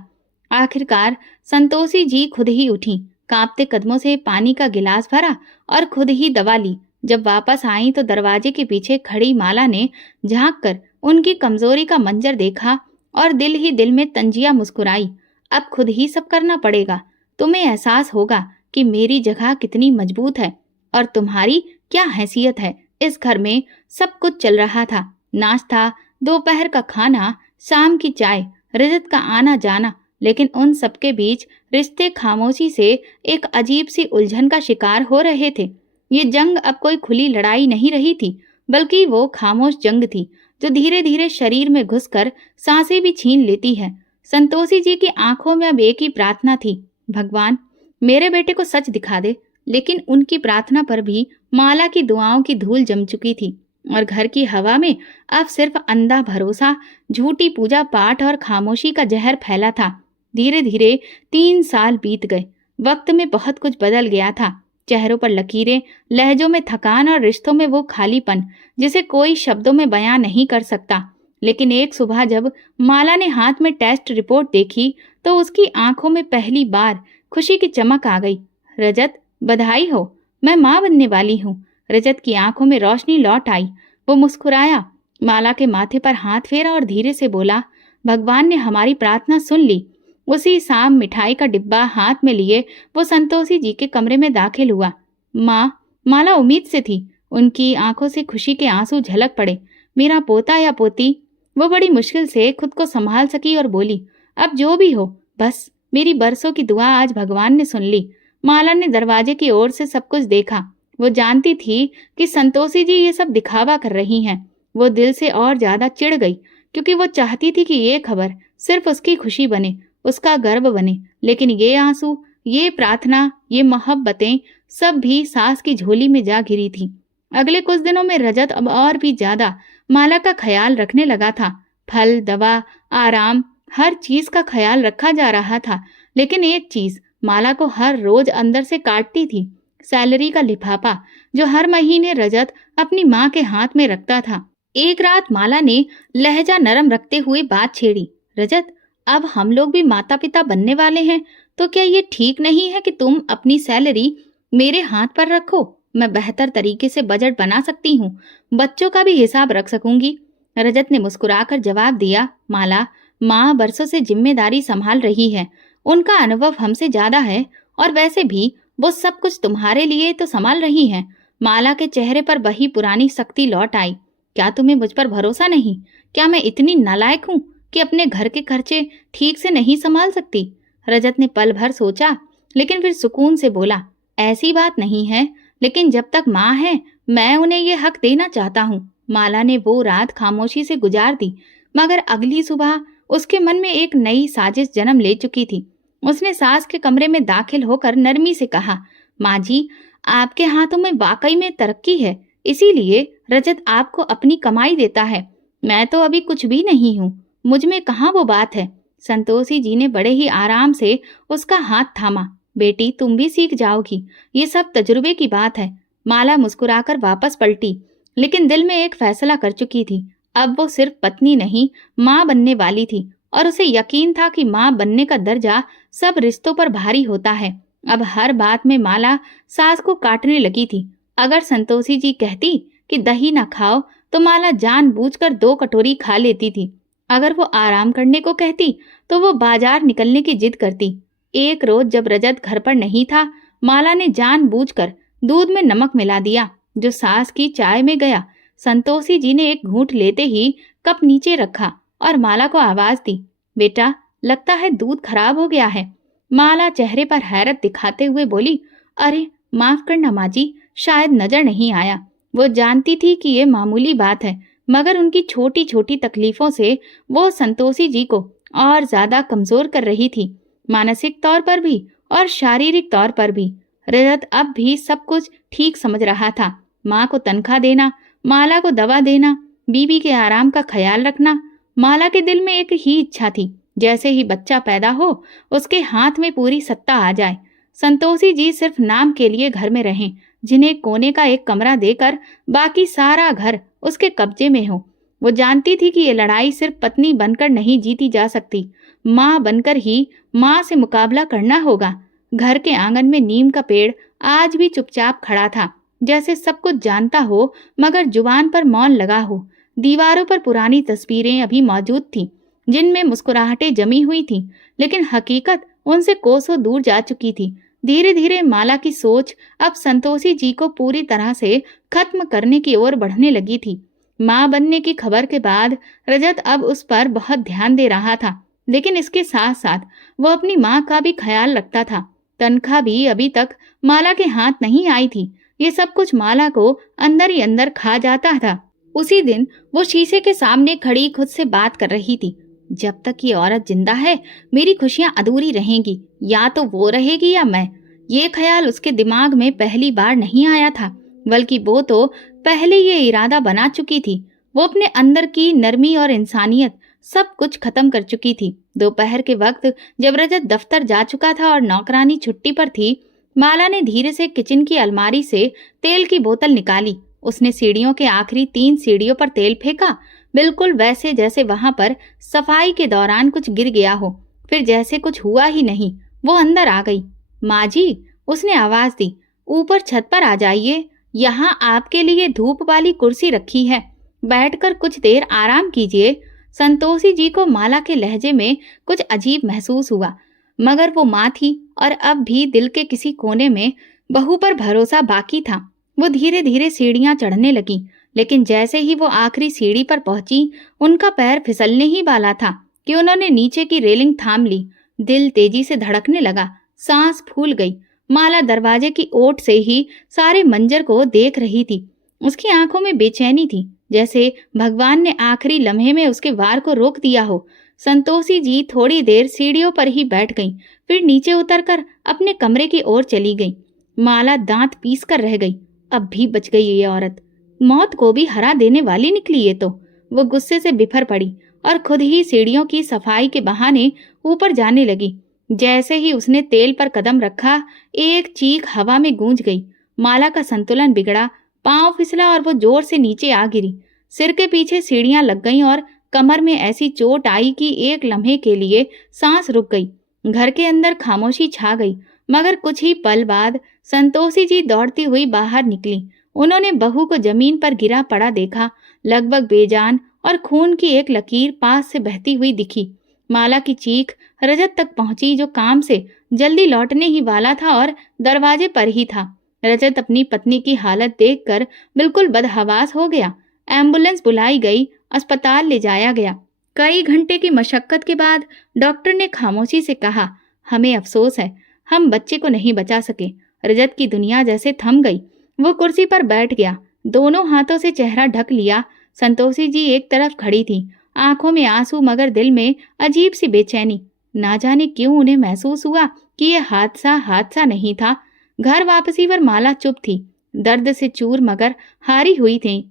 आखिरकार संतोषी जी खुद ही उठी, कांपते कदमों से पानी का गिलास भरा और खुद ही दवा ली। जब वापस आई तो दरवाजे के पीछे खड़ी माला ने झांक कर उनकी कमजोरी का मंजर देखा और दिल ही दिल में तंजिया मुस्कुराई। अब खुद ही सब करना पड़ेगा। तुम्हें एहसास होगा कि मेरी जगह कितनी मजबूत है और तुम्हारी क्या हैसियत है। इस घर में सब कुछ चल रहा था, नाश्ता, दोपहर का खाना, शाम की चाय, रजत का आना जाना, लेकिन उन सबके बीच रिश्ते खामोशी से एक अजीब सी उलझन का शिकार हो रहे थे। ये जंग अब कोई खुली लड़ाई नहीं रही थी, बल्कि वो खामोश जंग थी जो धीरे धीरे शरीर में घुसकर सांसें भी छीन लेती है। संतोषी जी की आंखों में अब एक ही प्रार्थना थी, भगवान मेरे बेटे को सच दिखा दे। लेकिन उनकी प्रार्थना पर भी माला की दुआओं की धूल जम चुकी थी और घर की हवा में अब सिर्फ अंधा भरोसा, झूठी पूजा पाठ और खामोशी का जहर फैला था। धीरे धीरे 3 साल बीत गए। वक्त में बहुत कुछ बदल गया था। चेहरों पर लकीरें, लहजों में थकान और रिश्तों में वो खालीपन जिसे कोई शब्दों में बयां नहीं कर सकता। लेकिन एक सुबह जब माला ने हाथ में टेस्ट रिपोर्ट देखी तो उसकी आंखों में पहली बार खुशी की चमक आ गई। रजत, बधाई हो, मैं माँ बनने वाली हूँ। रजत की आंखों में रोशनी लौट आई। वो मुस्कुराया, माला के माथे पर हाथ फेरा और धीरे से बोला, भगवान ने हमारी प्रार्थना सुन ली। उसी शाम मिठाई का डिब्बा हाथ में लिए वो संतोषी जी के कमरे में दाखिल हुआ। माँ, माला उम्मीद से थी। उनकी आंखों से खुशी के आंसू झलक पड़े। मेरा पोता या पोती। वो बड़ी मुश्किल से खुद को संभाल सकी और बोली, अब जो भी हो, बस मेरी बरसों की दुआ आज भगवान ने सुन ली। माला ने दरवाजे की ओर से सब कुछ देखा। वो जानती थी कि संतोषी जी ये सब दिखावा कर रही हैं। वो दिल से और ज्यादा चिढ़ गई, क्योंकि वो चाहती थी कि ये खबर सिर्फ उसकी खुशी बने, उसका गर्व बने। लेकिन ये आंसू, ये प्रार्थना, ये मोहब्बतें सब भी सास की झोली में जा गिरी थी। अगले कुछ दिनों में रजत अब और भी ज्यादा माला का ख्याल रखने लगा था। फल, दवा, आराम, हर चीज का ख्याल रखा जा रहा था। लेकिन एक चीज माला को हर रोज अंदर से काटती थी, सैलरी का लिफाफा जो हर महीने रजत अपनी माँ के हाथ में रखता था। एक रात माला ने लहजा नरम रखते हुए बात छेड़ी। रजत, अब हम लोग भी माता पिता बनने वाले हैं, तो क्या ये ठीक नहीं है कि तुम अपनी सैलरी मेरे हाथ पर रखो? मैं बेहतर तरीके से बजट बना सकती हूँ, बच्चों का भी हिसाब रख सकूंगी। रजत ने मुस्कुराकर जवाब दिया, माला, माँ बरसों से जिम्मेदारी संभाल रही है, उनका अनुभव हमसे ज्यादा है, और वैसे भी वो सब कुछ तुम्हारे लिए तो संभाल रही हैं। माला के चेहरे पर वही पुरानी सख्ती लौट आई। क्या तुम्हें मुझ पर भरोसा नहीं? क्या मैं इतनी नालायक हूँ कि अपने घर के खर्चे ठीक से नहीं संभाल सकती? रजत ने पल भर सोचा, लेकिन फिर सुकून से बोला, ऐसी बात नहीं है, लेकिन जब तक माँ है मैं उन्हें ये हक देना चाहता हूँ। माला ने वो रात खामोशी से गुजार दी, मगर अगली सुबह उसके मन में एक नई साजिश जन्म ले चुकी थी। उसने सास के कमरे में दाखिल होकर नरमी से कहा, माँ जी, आपके हाथों में वाकई में तरक्की है, इसीलिए रजत आपको अपनी कमाई देता है। मैं तो अभी कुछ भी नहीं हूँ, मुझ में कहाँ वो बात है। संतोषी जी ने बड़े ही आराम से उसका हाथ थामा। बेटी, तुम भी सीख जाओगी, ये सब तजुर्बे की बात है। माला मुस्कुराकर वापस पलटी, लेकिन दिल में एक फैसला कर चुकी थी। अब वो सिर्फ पत्नी नहीं, माँ बनने वाली थी, और उसे यकीन था कि माँ बनने का दर्जा सब रिश्तों पर भारी होता है। अब हर बात में माला सास को काटने लगी थी। अगर संतोषी जी कहती कि दही ना खाओ, तो माला जानबूझकर 2 कटोरी खा लेती थी। अगर वो आराम करने को कहती, तो वो बाजार निकलने की जिद करती। एक रोज जब रजत घर पर नहीं था, माला ने जानबूझकर दूध में नमक मिला दिया, जो सास की चाय में गया। संतोषी जी ने एक घूंट लेते ही कप नीचे रखा और माला को आवाज दी, बेटा, लगता है दूध खराब हो गया है। माला चेहरे पर हैरत दिखाते हुए बोली, अरे माफ करना माँ जी, शायद नजर नहीं आया। वो जानती थी कि ये मामूली बात है, मगर उनकी छोटी छोटी तकलीफों से वो संतोषी जी को और ज्यादा कमजोर कर रही थी, मानसिक तौर पर भी और शारीरिक तौर पर भी। रजत अब भी सब कुछ ठीक समझ रहा था। माँ को तनख्वाह देना, माला को दवा देना, बीबी के आराम का ख्याल रखना। माला के दिल में एक ही इच्छा थी, जैसे ही बच्चा पैदा हो उसके हाथ में पूरी सत्ता आ जाए। संतोषी जी सिर्फ नाम के लिए घर में रहें, जिन्हें कोने का एक कमरा देकर बाकी सारा घर उसके कब्जे में हो। वो जानती थी कि ये लड़ाई सिर्फ पत्नी बनकर नहीं जीती जा सकती, माँ बनकर ही माँ से मुकाबला करना होगा। घर के आंगन में नीम का पेड़ आज भी चुपचाप खड़ा था, जैसे सब कुछ जानता हो मगर जुबान पर मौन लगा हो। दीवारों पर पुरानी तस्वीरें अभी मौजूद थीं, जिनमें मुस्कुराहटें जमी हुई थीं, लेकिन हकीकत उनसे कोसों दूर जा चुकी थी। धीरे धीरे माला की सोच अब संतोषी जी को पूरी तरह से खत्म करने की ओर बढ़ने लगी थी। माँ बनने की खबर के बाद रजत अब उस पर बहुत ध्यान दे रहा था, लेकिन इसके साथ साथ वो अपनी माँ का भी ख्याल रखता था। तनख्वाह भी अभी तक माला के हाथ नहीं आई थी। ये सब कुछ माला को अंदर ही अंदर खा जाता था। उसी दिन वो शीशे के सामने खड़ी खुद से बात कर रही थी, जब तक ये औरत जिंदा है मेरी खुशियां अधूरी रहेंगी, या तो वो रहेगी या मैं। ये ख्याल उसके दिमाग में पहली बार नहीं आया था, बल्कि वो तो पहले ये इरादा बना चुकी थी। वो अपने अंदर की नरमी और इंसानियत सब कुछ खत्म कर चुकी थी। दोपहर के वक्त जब रजत दफ्तर जा चुका था और नौकरानी छुट्टी पर थी, माला ने धीरे से किचन की अलमारी से तेल की बोतल निकाली। उसने सीढ़ियों के आखिरी 3 सीढ़ियों पर तेल फेंका, बिल्कुल वैसे जैसे वहां पर सफाई के दौरान कुछ गिर गया हो। फिर जैसे कुछ हुआ ही नहीं, वो अंदर आ गई। माँ जी, उसने आवाज दी, ऊपर छत पर आ जाइए, यहाँ आपके लिए धूप वाली कुर्सी रखी है, बैठकर कुछ देर आराम कीजिए। संतोषी जी को माला के लहजे में कुछ अजीब महसूस हुआ, मगर वो माँ थी और अब भी दिल के किसी कोने में बहू पर भरोसा बाकी था। वो धीरे धीरे सीढ़ियां चढ़ने लगी, लेकिन जैसे ही वो आखिरी सीढ़ी पर पहुंची, उनका पैर फिसलने ही वाला था कि उन्होंने नीचे की रेलिंग थाम ली। दिल तेजी से धड़कने लगा, सांस फूल गई। माला दरवाजे की ओट से ही सारे मंजर को देख रही थी। उसकी आंखों में बेचैनी थी, जैसे भगवान ने आखिरी लम्हे में उसके वार को रोक दिया हो। संतोषी जी थोड़ी देर सीढ़ियों पर ही बैठ गईं, फिर नीचे उतरकर अपने कमरे की ओर चली गईं। माला दांत पीस कर रह गई। अब भी बच गई ये औरत, मौत को भी हरा देने वाली निकली ये तो। वो गुस्से से बिफर पड़ी और खुद ही सीढ़ियों की सफाई के बहाने ऊपर जाने लगी। जैसे ही उसने तेल पर कदम रखा, एक चीख हवा में गूंज गई। माला का संतुलन बिगड़ा, पांव फिसला और वो जोर से नीचे आ गिरी। सिर के पीछे सीढ़ियां लग गईं और कमर में ऐसी चोट आई कि एक लम्हे के लिए सांस रुक गई। घर के अंदर खामोशी छा गई, मगर कुछ ही पल बाद संतोषी जी दौड़ती हुई बाहर निकली। उन्होंने बहू को जमीन पर गिरा पड़ा देखा, लगभग बेजान, और खून की एक लकीर पास से बहती हुई दिखी। माला की चीख रजत तक पहुंची, जो काम से जल्दी लौटने ही वाला था और दरवाजे पर ही था। रजत अपनी पत्नी की हालत देखकर बिल्कुल बदहवास हो गया। एम्बुलेंस बुलाई गई, अस्पताल ले जाया गया। कई घंटे की मशक्कत के बाद डॉक्टर ने खामोशी से कहा, हमें अफसोस है, हम बच्चे को नहीं बचा सके। रजत की दुनिया जैसे थम गई। वो कुर्सी पर बैठ गया, दोनों हाथों से चेहरा ढक लिया। संतोषी जी एक तरफ खड़ी थी, आंखों में आंसू मगर दिल में अजीब सी बेचैनी। ना जाने क्यों उन्हें महसूस हुआ कि यह हादसा नहीं था। घर वापसी पर माला चुप थी, दर्द से चूर मगर हारी हुई थी।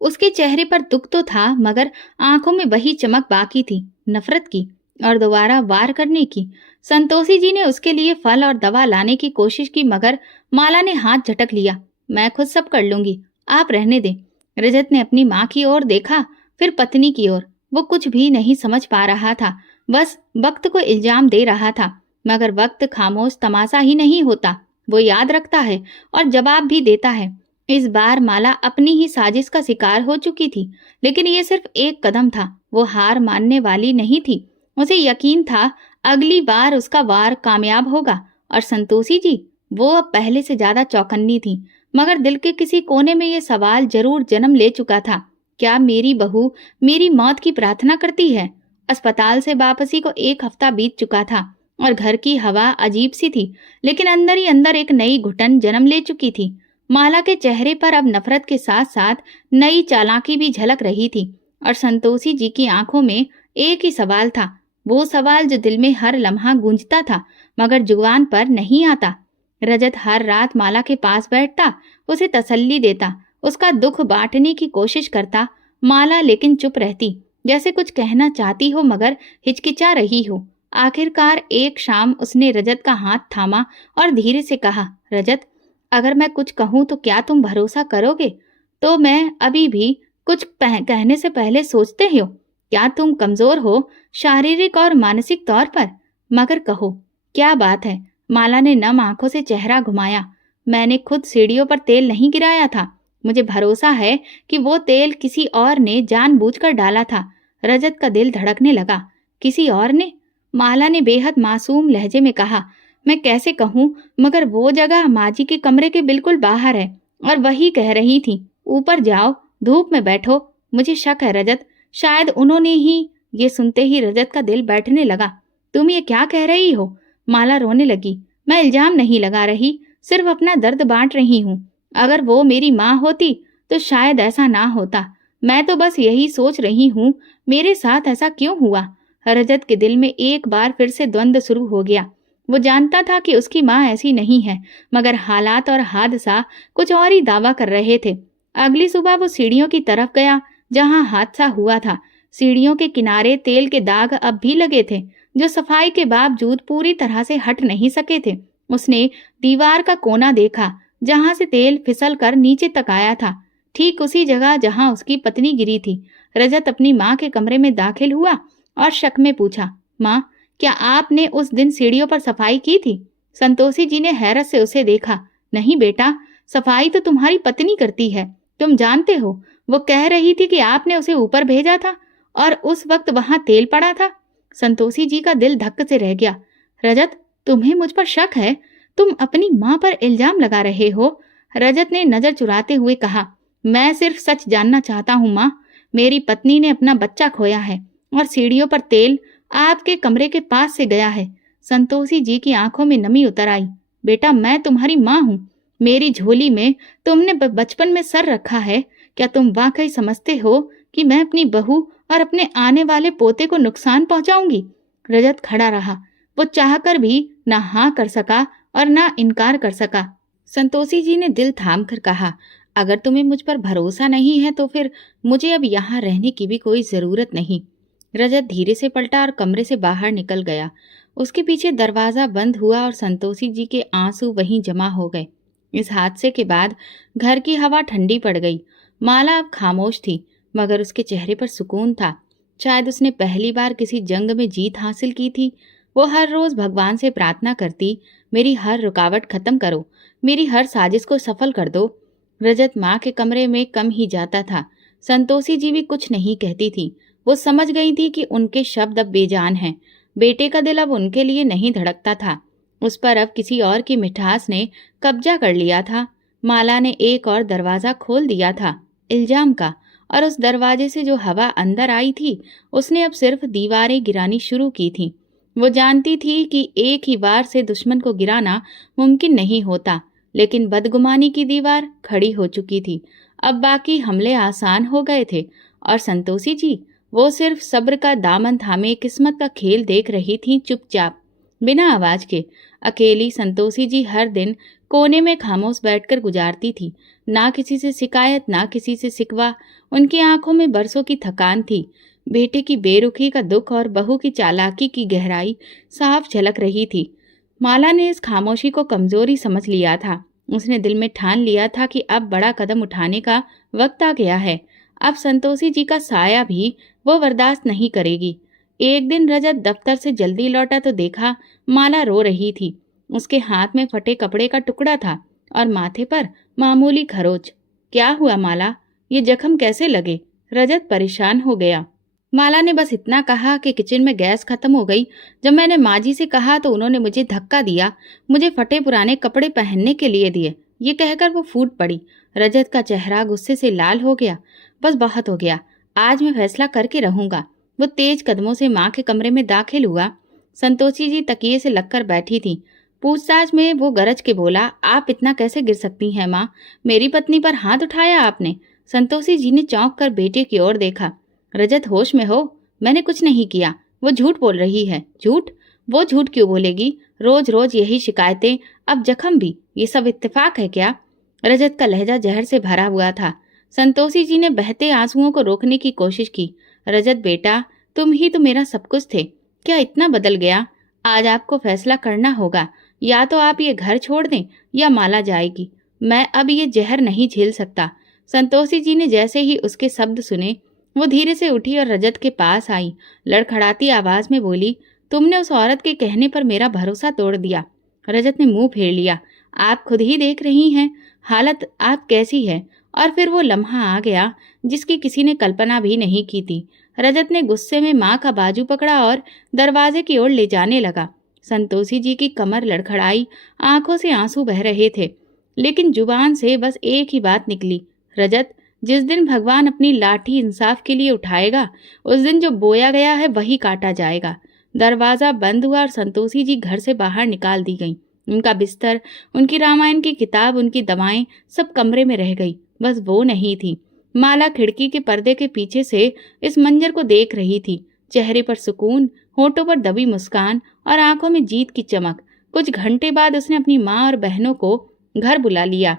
उसके चेहरे पर दुख तो था, मगर आंखों में वही चमक बाकी थी, नफरत की और दोबारा वार करने की। संतोषी जी ने उसके लिए फल और दवा लाने की कोशिश की, मगर माला ने हाथ झटक लिया। मैं खुद सब कर लूंगी, आप रहने दें। रजत ने अपनी माँ की ओर देखा, फिर पत्नी की ओर। वो कुछ भी नहीं समझ पा रहा था, बस वक्त को इल्जाम दे रहा था। मगर वक्त खामोश तमाशा ही नहीं होता, वो याद रखता है और जवाब भी देता है। इस बार माला अपनी ही साजिश का शिकार हो चुकी थी, लेकिन ये सिर्फ एक कदम था। वो हार मानने वाली नहीं थी। उसे यकीन था अगली बार उसका वार कामयाब होगा। और संतोषी जी, वो अब पहले से ज्यादा चौकन्नी थी, मगर दिल के किसी कोने में ये सवाल जरूर जन्म ले चुका था, क्या मेरी बहू मेरी मौत की प्रार्थना करती है? अस्पताल से वापसी को एक हफ्ता बीत चुका था और घर की हवा अजीब सी थी, लेकिन अंदर ही अंदर एक नई घुटन जन्म ले चुकी थी। माला के चेहरे पर अब नफरत के साथ साथ नई चालाकी भी झलक रही थी, और संतोषी जी की आंखों में एक ही सवाल था, वो सवाल जो दिल में हर लम्हा गूंजता था मगर जुबान पर नहीं आता। रजत हर रात माला के पास बैठता, उसे तसल्ली देता, उसका दुख बांटने की कोशिश करता। माला लेकिन चुप रहती, जैसे कुछ कहना चाहती हो मगर हिचकिचा रही हो। आखिरकार एक शाम उसने रजत का हाथ थामा और धीरे से कहा, रजत, अगर मैं कुछ कहूं तो क्या तुम भरोसा करोगे? तो मैं अभी भी कुछ कहने से पहले सोचते हो, क्या तुम कमजोर हो शारीरिक और मानसिक तौर पर? मगर कहो, क्या बात है? माला ने नम आंखों से चेहरा घुमाया। मैंने खुद सीढ़ियों पर तेल नहीं गिराया था, मुझे भरोसा है कि वो तेल किसी और ने जानबूझकर डाला था। रजत का दिल धड़कने लगा। किसी और ने? माला ने बेहद मासूम लहजे में कहा, मैं कैसे कहूँ, मगर वो जगह माजी के कमरे के बिल्कुल बाहर है। और वही कह रही थी, ऊपर जाओ, धूप में बैठो। मुझे शक है रजत, शायद उन्होंने ही। ये सुनते ही रजत का दिल बैठने लगा। तुम ये क्या कह रही हो? माला रोने लगी। मैं इल्जाम नहीं लगा रही, सिर्फ अपना दर्द बांट रही हूँ। अगर वो मेरी माँ होती तो शायद ऐसा ना होता। मैं तो बस यही सोच रही हूँ, मेरे साथ ऐसा क्यों हुआ? रजत के दिल में एक बार फिर से द्वंद्व शुरू हो गया। वो जानता था कि उसकी माँ ऐसी नहीं है, मगर हालात और हादसा कुछ और ही दावा कर रहे थे। अगली सुबह वो सीढ़ियों की तरफ गया जहाँ हादसा हुआ था। सीढ़ियों के किनारे तेल के दाग अब भी लगे थे, जो सफाई के बावजूद पूरी तरह से हट नहीं सके थे। उसने दीवार का कोना देखा जहां से तेल फिसल कर नीचे तक आया था, ठीक उसी जगह जहां उसकी पत्नी गिरी थी। रजत अपनी माँ के कमरे में दाखिल हुआ और शक में पूछा, माँ, क्या आपने उस दिन सीढ़ियों पर सफाई की थी? संतोषी जी ने हैरत से उसे देखा। नहीं बेटा, सफाई तो तुम्हारी पत्नी करती है, तुम जानते हो। वो कह रही थी कि आपने उसे ऊपर भेजा था और उस वक्त वहां तेल पड़ा था। संतोषी जी का दिल धक्क से रह गया। रजत, तुम्हें मुझ पर शक है? तुम अपनी माँ पर इल्जाम लगा रहे हो? रजत ने नजर चुराते हुए कहा, मैं सिर्फ सच जानना चाहता हूँ माँ। मेरी पत्नी ने अपना बच्चा खोया है और सीढ़ियों पर तेल आपके कमरे के पास से गया है। संतोषी जी की आंखों में नमी उतर आई। बेटा, मैं तुम्हारी माँ हूँ। मेरी झोली में तुमने बचपन में सर रखा है। क्या तुम वाकई समझते हो कि मैं अपनी बहू और अपने आने वाले पोते को नुकसान पहुंचाऊंगी? रजत खड़ा रहा। वो चाहकर भी ना हाँ कर सका और ना इनकार कर सका। संतोषी जी ने दिल थाम कर कहा, अगर तुम्हें मुझ पर भरोसा नहीं है तो फिर मुझे अब यहाँ रहने की भी कोई जरूरत नहीं। रजत धीरे से पलटा और कमरे से बाहर निकल गया। उसके पीछे दरवाजा बंद हुआ और संतोषी जी के आंसू वहीं जमा हो गए। इस हादसे के बाद घर की हवा ठंडी पड़ गई। माला अब खामोश थी, मगर उसके चेहरे पर सुकून था। शायद उसने पहली बार किसी जंग में जीत हासिल की थी। वो हर रोज भगवान से प्रार्थना करती, मेरी हर रुकावट खत्म करो, मेरी हर साजिश को सफल कर दो। रजत माँ के कमरे में कम ही जाता था। संतोषी जी भी कुछ नहीं कहती थी। वो समझ गई थी कि उनके शब्द अब बेजान हैं। बेटे का दिल अब उनके लिए नहीं धड़कता था। उस पर अब किसी और की मिठास ने कब्जा कर लिया था। माला ने एक और दरवाजा खोल दिया था, इल्जाम का, और उस दरवाजे से जो हवा अंदर आई थी उसने अब सिर्फ दीवारें गिरानी शुरू की थी। वो जानती थी कि एक ही बार से दुश्मन को गिराना मुमकिन नहीं होता, लेकिन बदगुमानी की दीवार खड़ी हो चुकी थी। अब बाकी हमले आसान हो गए थे और संतोषी जी, वो सिर्फ सब्र का दामन थामे किस्मत का खेल देख रही थी, चुपचाप, बिना आवाज के। अकेली संतोषी जी हर दिन कोने में खामोश बैठकर गुजारती थी। ना किसी से शिकायत, ना किसी से सिकवा। उनकी आंखों में बरसों की थकान थी। बेटे की बेरुखी का दुख और बहू की चालाकी की गहराई साफ झलक रही थी। माला ने इस खामोशी को कमजोरी समझ लिया था। उसने दिल में ठान लिया था कि अब बड़ा कदम उठाने का वक्त आ गया है। अब संतोषी जी का साया भी वो बर्दाश्त नहीं करेगी। एक दिन रजत दफ्तर से जल्दी लौटा तो देखा माला रो रही थी। उसके हाथ में फटे कपड़े का टुकड़ा था और माथे पर मामूली खरोच। क्या हुआ माला, ये जख्म कैसे लगे? रजत परेशान हो गया। माला ने बस इतना कहा कि किचन में गैस खत्म हो गई। जब मैंने माँ जी से कहा तो उन्होंने मुझे धक्का दिया, मुझे फटे पुराने कपड़े पहनने के लिए दिए। ये कहकर वो फूट पड़ी। रजत का चेहरा गुस्से से लाल हो गया। बस बहुत हो गया, आज मैं फैसला करके रहूंगा। वो तेज कदमों से माँ के कमरे में दाखिल हुआ। संतोषी जी तकिए से लगकर बैठी थी। पूछताछ में वो गरज के बोला, आप इतना कैसे गिर सकती हैं माँ? मेरी पत्नी पर हाथ उठाया आपने? संतोषी जी ने चौंक कर बेटे की ओर देखा। रजत, होश में हो? मैंने कुछ नहीं किया। वो झूठ बोल रही है। झूठ? वो झूठ क्यों बोलेगी? रोज रोज यही शिकायतें, अब जख्म भी, ये सब इत्तेफाक है क्या? रजत का लहजा जहर से भरा हुआ था। संतोषी जी ने बहते आंसुओं को रोकने की कोशिश की। रजत बेटा, तुम ही तो मेरा सब कुछ थे। क्या इतना बदल गया? आज आपको फैसला करना होगा। या तो आप ये घर छोड़ दें या माला जाएगी। मैं अब ये जहर नहीं झेल सकता। संतोषी जी ने जैसे ही उसके शब्द सुने, वो धीरे से उठी और रजत के पास आई। लड़खड़ाती आवाज में बोली, तुमने उस औरत के कहने पर मेरा भरोसा तोड़ दिया। रजत ने मुंह फेर लिया। आप खुद ही देख रही हैं हालत आप कैसी है। और फिर वो लम्हा आ गया जिसकी किसी ने कल्पना भी नहीं की थी। रजत ने गुस्से में माँ का बाजू पकड़ा और दरवाजे की ओर ले जाने लगा। संतोषी जी की कमर लड़खड़ाई, आंखों से आंसू बह रहे थे, लेकिन जुबान से बस एक ही बात निकली, रजत, जिस दिन भगवान अपनी लाठी इंसाफ के लिए उठाएगा, उस दिन जो बोया गया है वही काटा जाएगा। दरवाजा बंद हुआ और संतोषी जी घर से बाहर निकाल दी गई। उनका बिस्तर, उनकी रामायण की किताब, उनकी दवाएं सब कमरे में रह गई। बस वो नहीं थी। माला खिड़की के पर्दे के पीछे से इस मंजर को देख रही थी। चेहरे पर सुकून, होठों पर दबी मुस्कान और आंखों में जीत की चमक। कुछ घंटे बाद उसने अपनी माँ और बहनों को घर बुला लिया।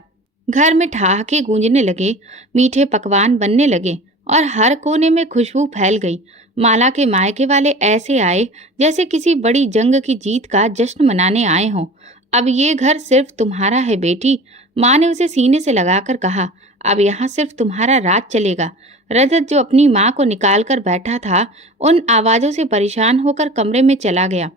घर में ठहाके गूंजने लगे, मीठे पकवान बनने लगे और हर कोने में खुशबू फैल गई। माला के मायके वाले ऐसे आए जैसे किसी बड़ी जंग की जीत का जश्न मनाने आए हों। अब ये घर सिर्फ तुम्हारा है बेटी, माँ ने उसे सीने से लगाकर कहा। अब यहाँ सिर्फ तुम्हारा राज चलेगा। रजत, जो अपनी माँ को निकाल कर बैठा था, उन आवाजों से परेशान होकर कमरे में चला गया।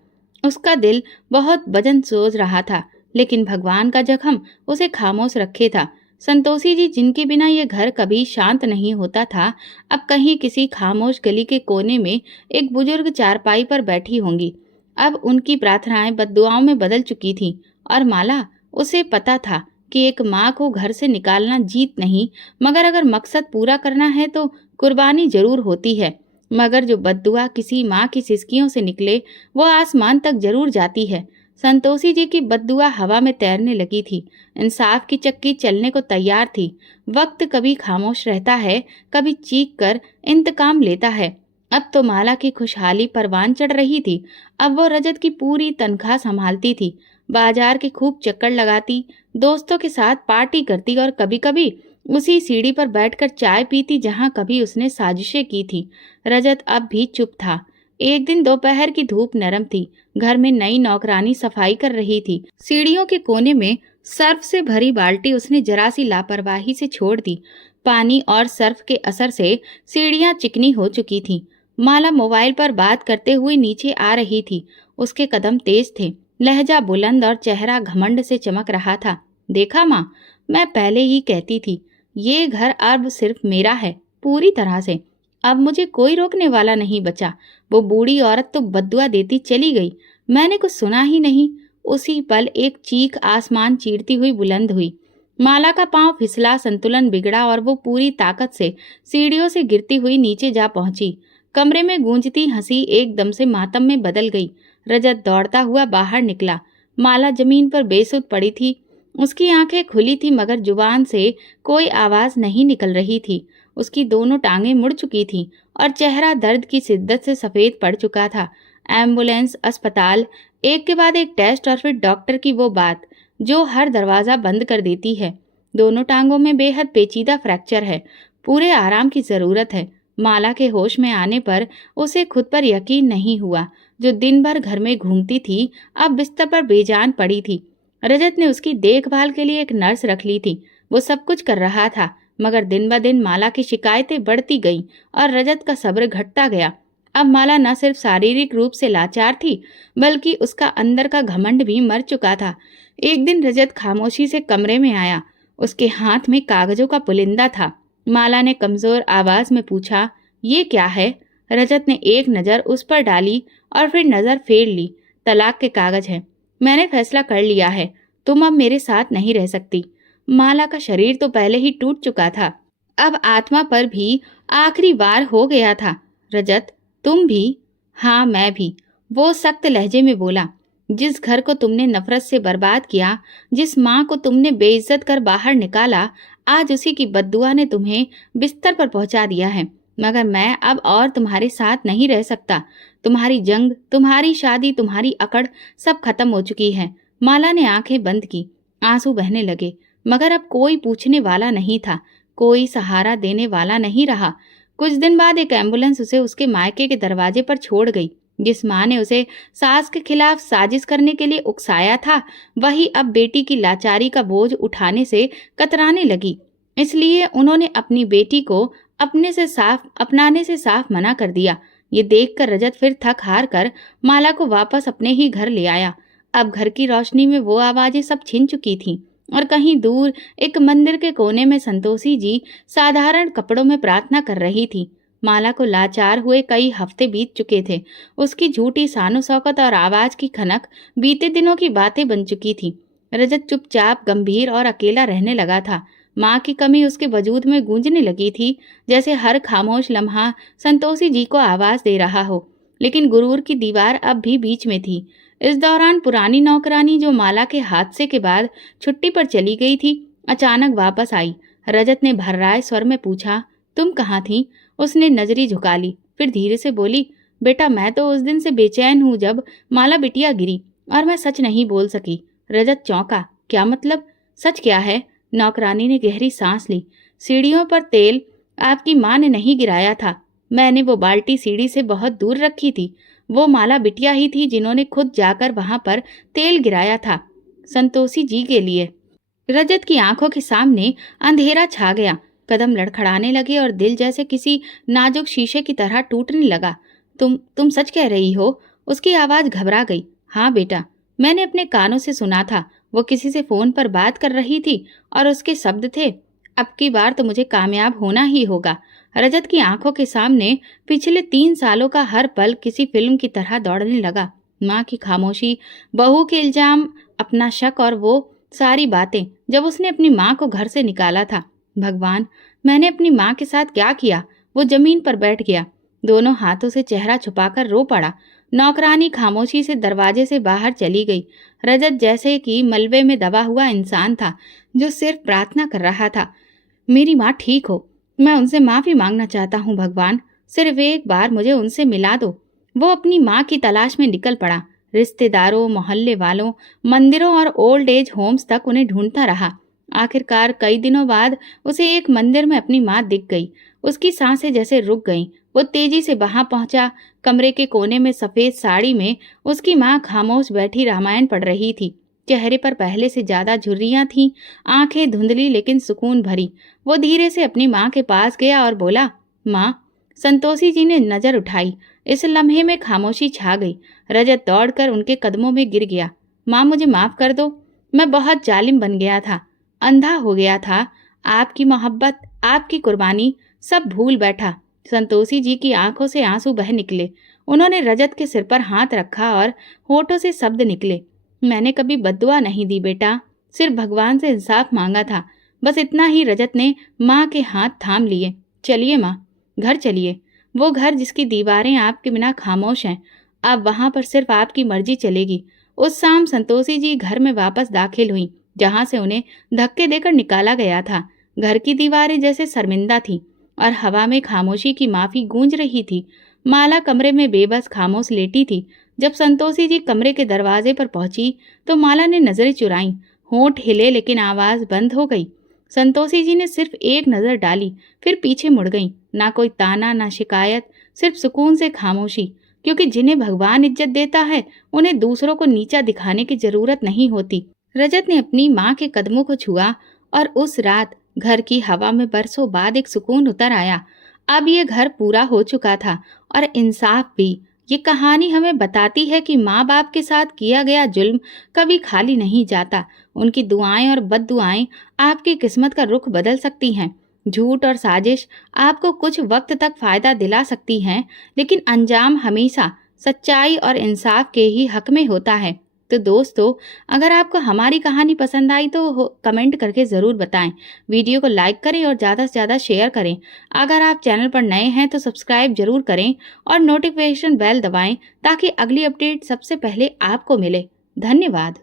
उसका दिल बहुत वजन सोच रहा था, लेकिन भगवान का जख्म उसे खामोश रखे था। संतोषी जी, जिनके बिना ये घर कभी शांत नहीं होता था, अब कहीं किसी खामोश गली के कोने में एक बुजुर्ग चारपाई पर बैठी होंगी। अब उनकी प्रार्थनाएं बद्दुआओं में बदल चुकी थीं और माला, उसे पता था कि एक माँ को घर से निकालना जीत नहीं, मगर अगर मकसद पूरा करना है तो कुर्बानी जरूर होती है। मगर जो बद्दुआ किसी माँ की सिसकियों से निकले, वो आसमान तक जरूर जाती है। संतोषी जी की बद्दुआ हवा में तैरने लगी थी। इंसाफ की चक्की चलने को तैयार थी। वक्त कभी खामोश रहता है, कभी चीख कर इंतकाम लेता है। अब तो माला की खुशहाली परवान चढ़ रही थी। अब वो रजत की पूरी तनख्वाह संभालती थी, बाजार के खूब चक्कर लगाती, दोस्तों के साथ पार्टी करती और कभी कभी उसी सीढ़ी पर बैठकर चाय पीती जहां कभी उसने साजिशें की थी। रजत अब भी चुप था। एक दिन दोपहर की धूप नरम थी। घर में नई नौकरानी सफाई कर रही थी। सीढ़ियों के कोने में सर्फ से भरी बाल्टी उसने जरा सी लापरवाही से छोड़ दी। पानी और सर्फ के असर से सीढ़ियां चिकनी हो चुकी थीं। माला मोबाइल पर बात करते हुए नीचे आ रही थी। उसके कदम तेज थे, लहजा बुलंद और चेहरा घमंड से चमक रहा था। देखा माँ, मैं पहले ही कहती थी, ये घर अब सिर्फ मेरा है, पूरी तरह से। अब मुझे कोई रोकने वाला नहीं बचा। वो बूढ़ी औरत तो बद्दुआ देती चली गई, मैंने कुछ सुना ही नहीं। उसी पल एक चीख आसमान चीरती हुई बुलंद हुई। माला का पांव फिसला, संतुलन बिगड़ा और वो पूरी ताकत से सीढ़ियों से गिरती हुई नीचे जा पहुंची। कमरे में गूंजती हंसी एकदम से मातम में बदल गई। रजत दौड़ता हुआ बाहर निकला। माला जमीन पर बेसुध पड़ी थी। उसकी आंखें खुली थी मगर जुबान से कोई आवाज नहीं निकल रही थी। उसकी दोनों टांगें मुड़ चुकी थीं और चेहरा दर्द की शिद्दत से सफेद पड़ चुका था। एम्बुलेंस, अस्पताल, एक के बाद एक टेस्ट और फिर डॉक्टर की वो बात जो हर दरवाजा बंद कर देती है। दोनों टांगों में बेहद पेचीदा फ्रैक्चर है, पूरे आराम की जरूरत है। माला के होश में आने पर उसे खुद पर यकीन नहीं हुआ। जो दिन भर घर में घूमती थी, अब बिस्तर पर बेजान पड़ी थी। रजत ने उसकी देखभाल के लिए एक नर्स रख ली थी। वो सब कुछ कर रहा था, मगर दिन ब दिन माला की शिकायतें बढ़ती गईं और रजत का सब्र घटता गया। अब माला न सिर्फ शारीरिक रूप से लाचार थी, बल्कि उसका अंदर का घमंड भी मर चुका था। एक दिन रजत खामोशी से कमरे में आया। उसके हाथ में कागजों का पुलिंदा था। माला ने कमजोर आवाज में पूछा, ये क्या है? रजत ने एक नजर उस पर डाली और फिर नजर फेर ली। तलाक के कागज हैं। मैंने फैसला कर लिया है, तुम अब मेरे साथ नहीं रह सकती। माला का शरीर तो पहले ही टूट चुका था, अब आत्मा पर भी आखिरी वार हो गया था। रजत, तुम भी? हाँ, मैं भी, वो सख्त लहजे में बोला। जिस घर को तुमने नफरत से बर्बाद किया, जिस माँ को तुमने बेइज्जत कर बाहर निकाला, आज उसी की बद्दुआ ने तुम्हें बिस्तर पर पहुंचा दिया है। मगर मैं अब और तुम्हारे साथ नहीं रह सकता। तुम्हारी जंग, तुम्हारी शादी, तुम्हारी अकड़ सब खत्म हो चुकी है। माला ने आंखें बंद की। आंसू बहने लगे, मगर अब कोई पूछने वाला नहीं था, कोई सहारा देने वाला नहीं रहा। कुछ दिन बाद एक एम्बुलेंस उसे उसके मायके के दरवाजे पर छोड़ गई। जिस माँ ने उसे सास के खिलाफ साजिश करने के लिए उकसाया था, वही अब बेटी की लाचारी का बोझ उठाने से कतराने लगी। इसलिए उन्होंने अपनी बेटी को अपनाने से साफ मना कर दिया। ये देखकर रजत फिर थक हार कर माला को वापस अपने ही घर ले आया। अब घर की रोशनी में वो आवाजें सब छिन चुकी थीं और कहीं दूर एक मंदिर के कोने में संतोषी जी साधारण कपड़ों में प्रार्थना कर रही थी। माला को लाचार हुए कई हफ्ते बीत चुके थे। उसकी झूठी सानो शौकत और आवाज की खनक बीते दिनों की बातें बन चुकी थी। रजत चुपचाप, गंभीर और अकेला रहने लगा था। माँ की कमी उसके वजूद में गूंजने लगी थी, जैसे हर खामोश लम्हा संतोषी जी को आवाज दे रहा हो। लेकिन गुरूर की दीवार अब भी बीच में थी। इस दौरान पुरानी नौकरानी जो माला के हादसे के बाद छुट्टी पर चली गई थी, अचानक वापस आई। रजत ने भर्राए स्वर में पूछा, तुम कहाँ थी? उसने नजरी झुका ली, फिर धीरे से बोली, बेटा मैं तो उस दिन से बेचैन हूँ जब माला बिटिया गिरी, और मैं सच नहीं बोल सकी। रजत चौंका, क्या मतलब? सच क्या है? नौकरानी ने गहरी सांस ली। सीढ़ियों पर तेल आपकी माँ ने नहीं गिराया था। मैंने वो बाल्टी सीढ़ी से बहुत दूर रखी थी। वो माला बिटिया ही थी जिन्होंने खुद जाकर वहां पर तेल गिराया था, संतोषी जी के लिए। रजत की आंखों के सामने अंधेरा छा गया। कदम लड़खड़ाने लगे और दिल जैसे किसी नाजुक शीशे की तरह टूटने लगा। तुम सच कह रही हो? उसकी आवाज घबरा गई। हाँ बेटा, मैंने अपने कानों से सुना था। वो किसी से फोन पर बात कर रही थी और उसके शब्द थे, अब की बार तो मुझे कामयाब होना ही होगा। रजत की आंखों के सामने पिछले 3 सालों का हर पल किसी फिल्म की तरह दौड़ने लगा। माँ की खामोशी, बहू के इल्जाम, अपना शक और वो सारी बातें जब उसने अपनी माँ को घर से निकाला था। भगवान, मैंने अपनी माँ के साथ क्या किया? वो जमीन पर बैठ गया, दोनों हाथों से चेहरा छुपाकर रो पड़ा। नौकरानी खामोशी से दरवाजे से बाहर चली गई। रजत जैसे कि मलबे में दबा हुआ इंसान था जो सिर्फ प्रार्थना कर रहा था, मेरी माँ ठीक हो। मैं उनसे माफी मांगना चाहता हूँ भगवान, सिर्फ एक बार मुझे उनसे मिला दो। वो अपनी माँ की तलाश में निकल पड़ा। रिश्तेदारों, मोहल्ले वालों, मंदिरों और ओल्ड एज होम्स तक उन्हें ढूंढता रहा। आखिरकार कई दिनों बाद उसे एक मंदिर में अपनी माँ दिख गई। उसकी सांसें जैसे रुक गईं। वो तेजी से वहां पहुंचा। कमरे के कोने में सफेद साड़ी में उसकी माँ खामोश बैठी रामायण पढ़ रही थी। चेहरे पर पहले से ज्यादा झुर्रियां थीं, आंखें धुंधली लेकिन सुकून भरी। वो धीरे से अपनी माँ के पास गया और बोला, माँ। संतोषी जी ने नजर उठाई। इस लम्हे में खामोशी छा गई। रजत दौड़कर उनके कदमों में गिर गया। माँ, मुझे माफ कर दो। मैं बहुत जालिम बन गया था, अंधा हो गया था। आपकी मोहब्बत, आपकी कुर्बानी सब भूल बैठा। संतोषी जी की आंखों से आंसू बह निकले। उन्होंने रजत के सिर पर हाथ रखा और होठों से शब्द निकले, मैंने कभी बद्दुआ नहीं दी बेटा, सिर्फ भगवान से इंसाफ मांगा था, बस इतना ही। रजत ने माँ के हाथ थाम लिए। चलिए माँ, घर चलिए। वो घर जिसकी दीवारें आपके बिना खामोश हैं, अब वहां पर सिर्फ आपकी मर्जी चलेगी। उस शाम संतोषी जी घर में वापस दाखिल हुई, जहां से उन्हें धक्के देकर निकाला गया था। घर की दीवारें जैसे शर्मिंदा थीं और हवा में खामोशी की माफी गूंज रही थी। माला कमरे में बेबस खामोश लेटी थी। जब संतोषी जी कमरे के दरवाजे पर पहुंची तो माला ने नजरें चुराईं। होंठ हिले लेकिन आवाज बंद हो गई। संतोषी जी ने सिर्फ एक नजर डाली, फिर पीछे मुड़ गईं। ना कोई ताना, ना शिकायत, सिर्फ सुकून से खामोशी। क्योंकि जिन्हें भगवान इज्जत देता है, उन्हें दूसरों को नीचा दिखाने की जरूरत नहीं होती। रजत ने अपनी माँ के कदमों को छुआ और उस रात घर की हवा में बरसों बाद एक सुकून उतर आया। अब ये घर पूरा हो चुका था और इंसाफ भी। ये कहानी हमें बताती है कि माँ बाप के साथ किया गया जुल्म कभी खाली नहीं जाता। उनकी दुआएं और बद्दुआएं आपकी किस्मत का रुख बदल सकती हैं। झूठ और साजिश आपको कुछ वक्त तक फायदा दिला सकती हैं, लेकिन अंजाम हमेशा सच्चाई और इंसाफ के ही हक में होता है। तो दोस्तों, अगर आपको हमारी कहानी पसंद आई तो कमेंट करके ज़रूर बताएं। वीडियो को लाइक करें और ज़्यादा से ज़्यादा शेयर करें। अगर आप चैनल पर नए हैं तो सब्सक्राइब जरूर करें और नोटिफिकेशन बेल दबाएं ताकि अगली अपडेट सबसे पहले आपको मिले। धन्यवाद।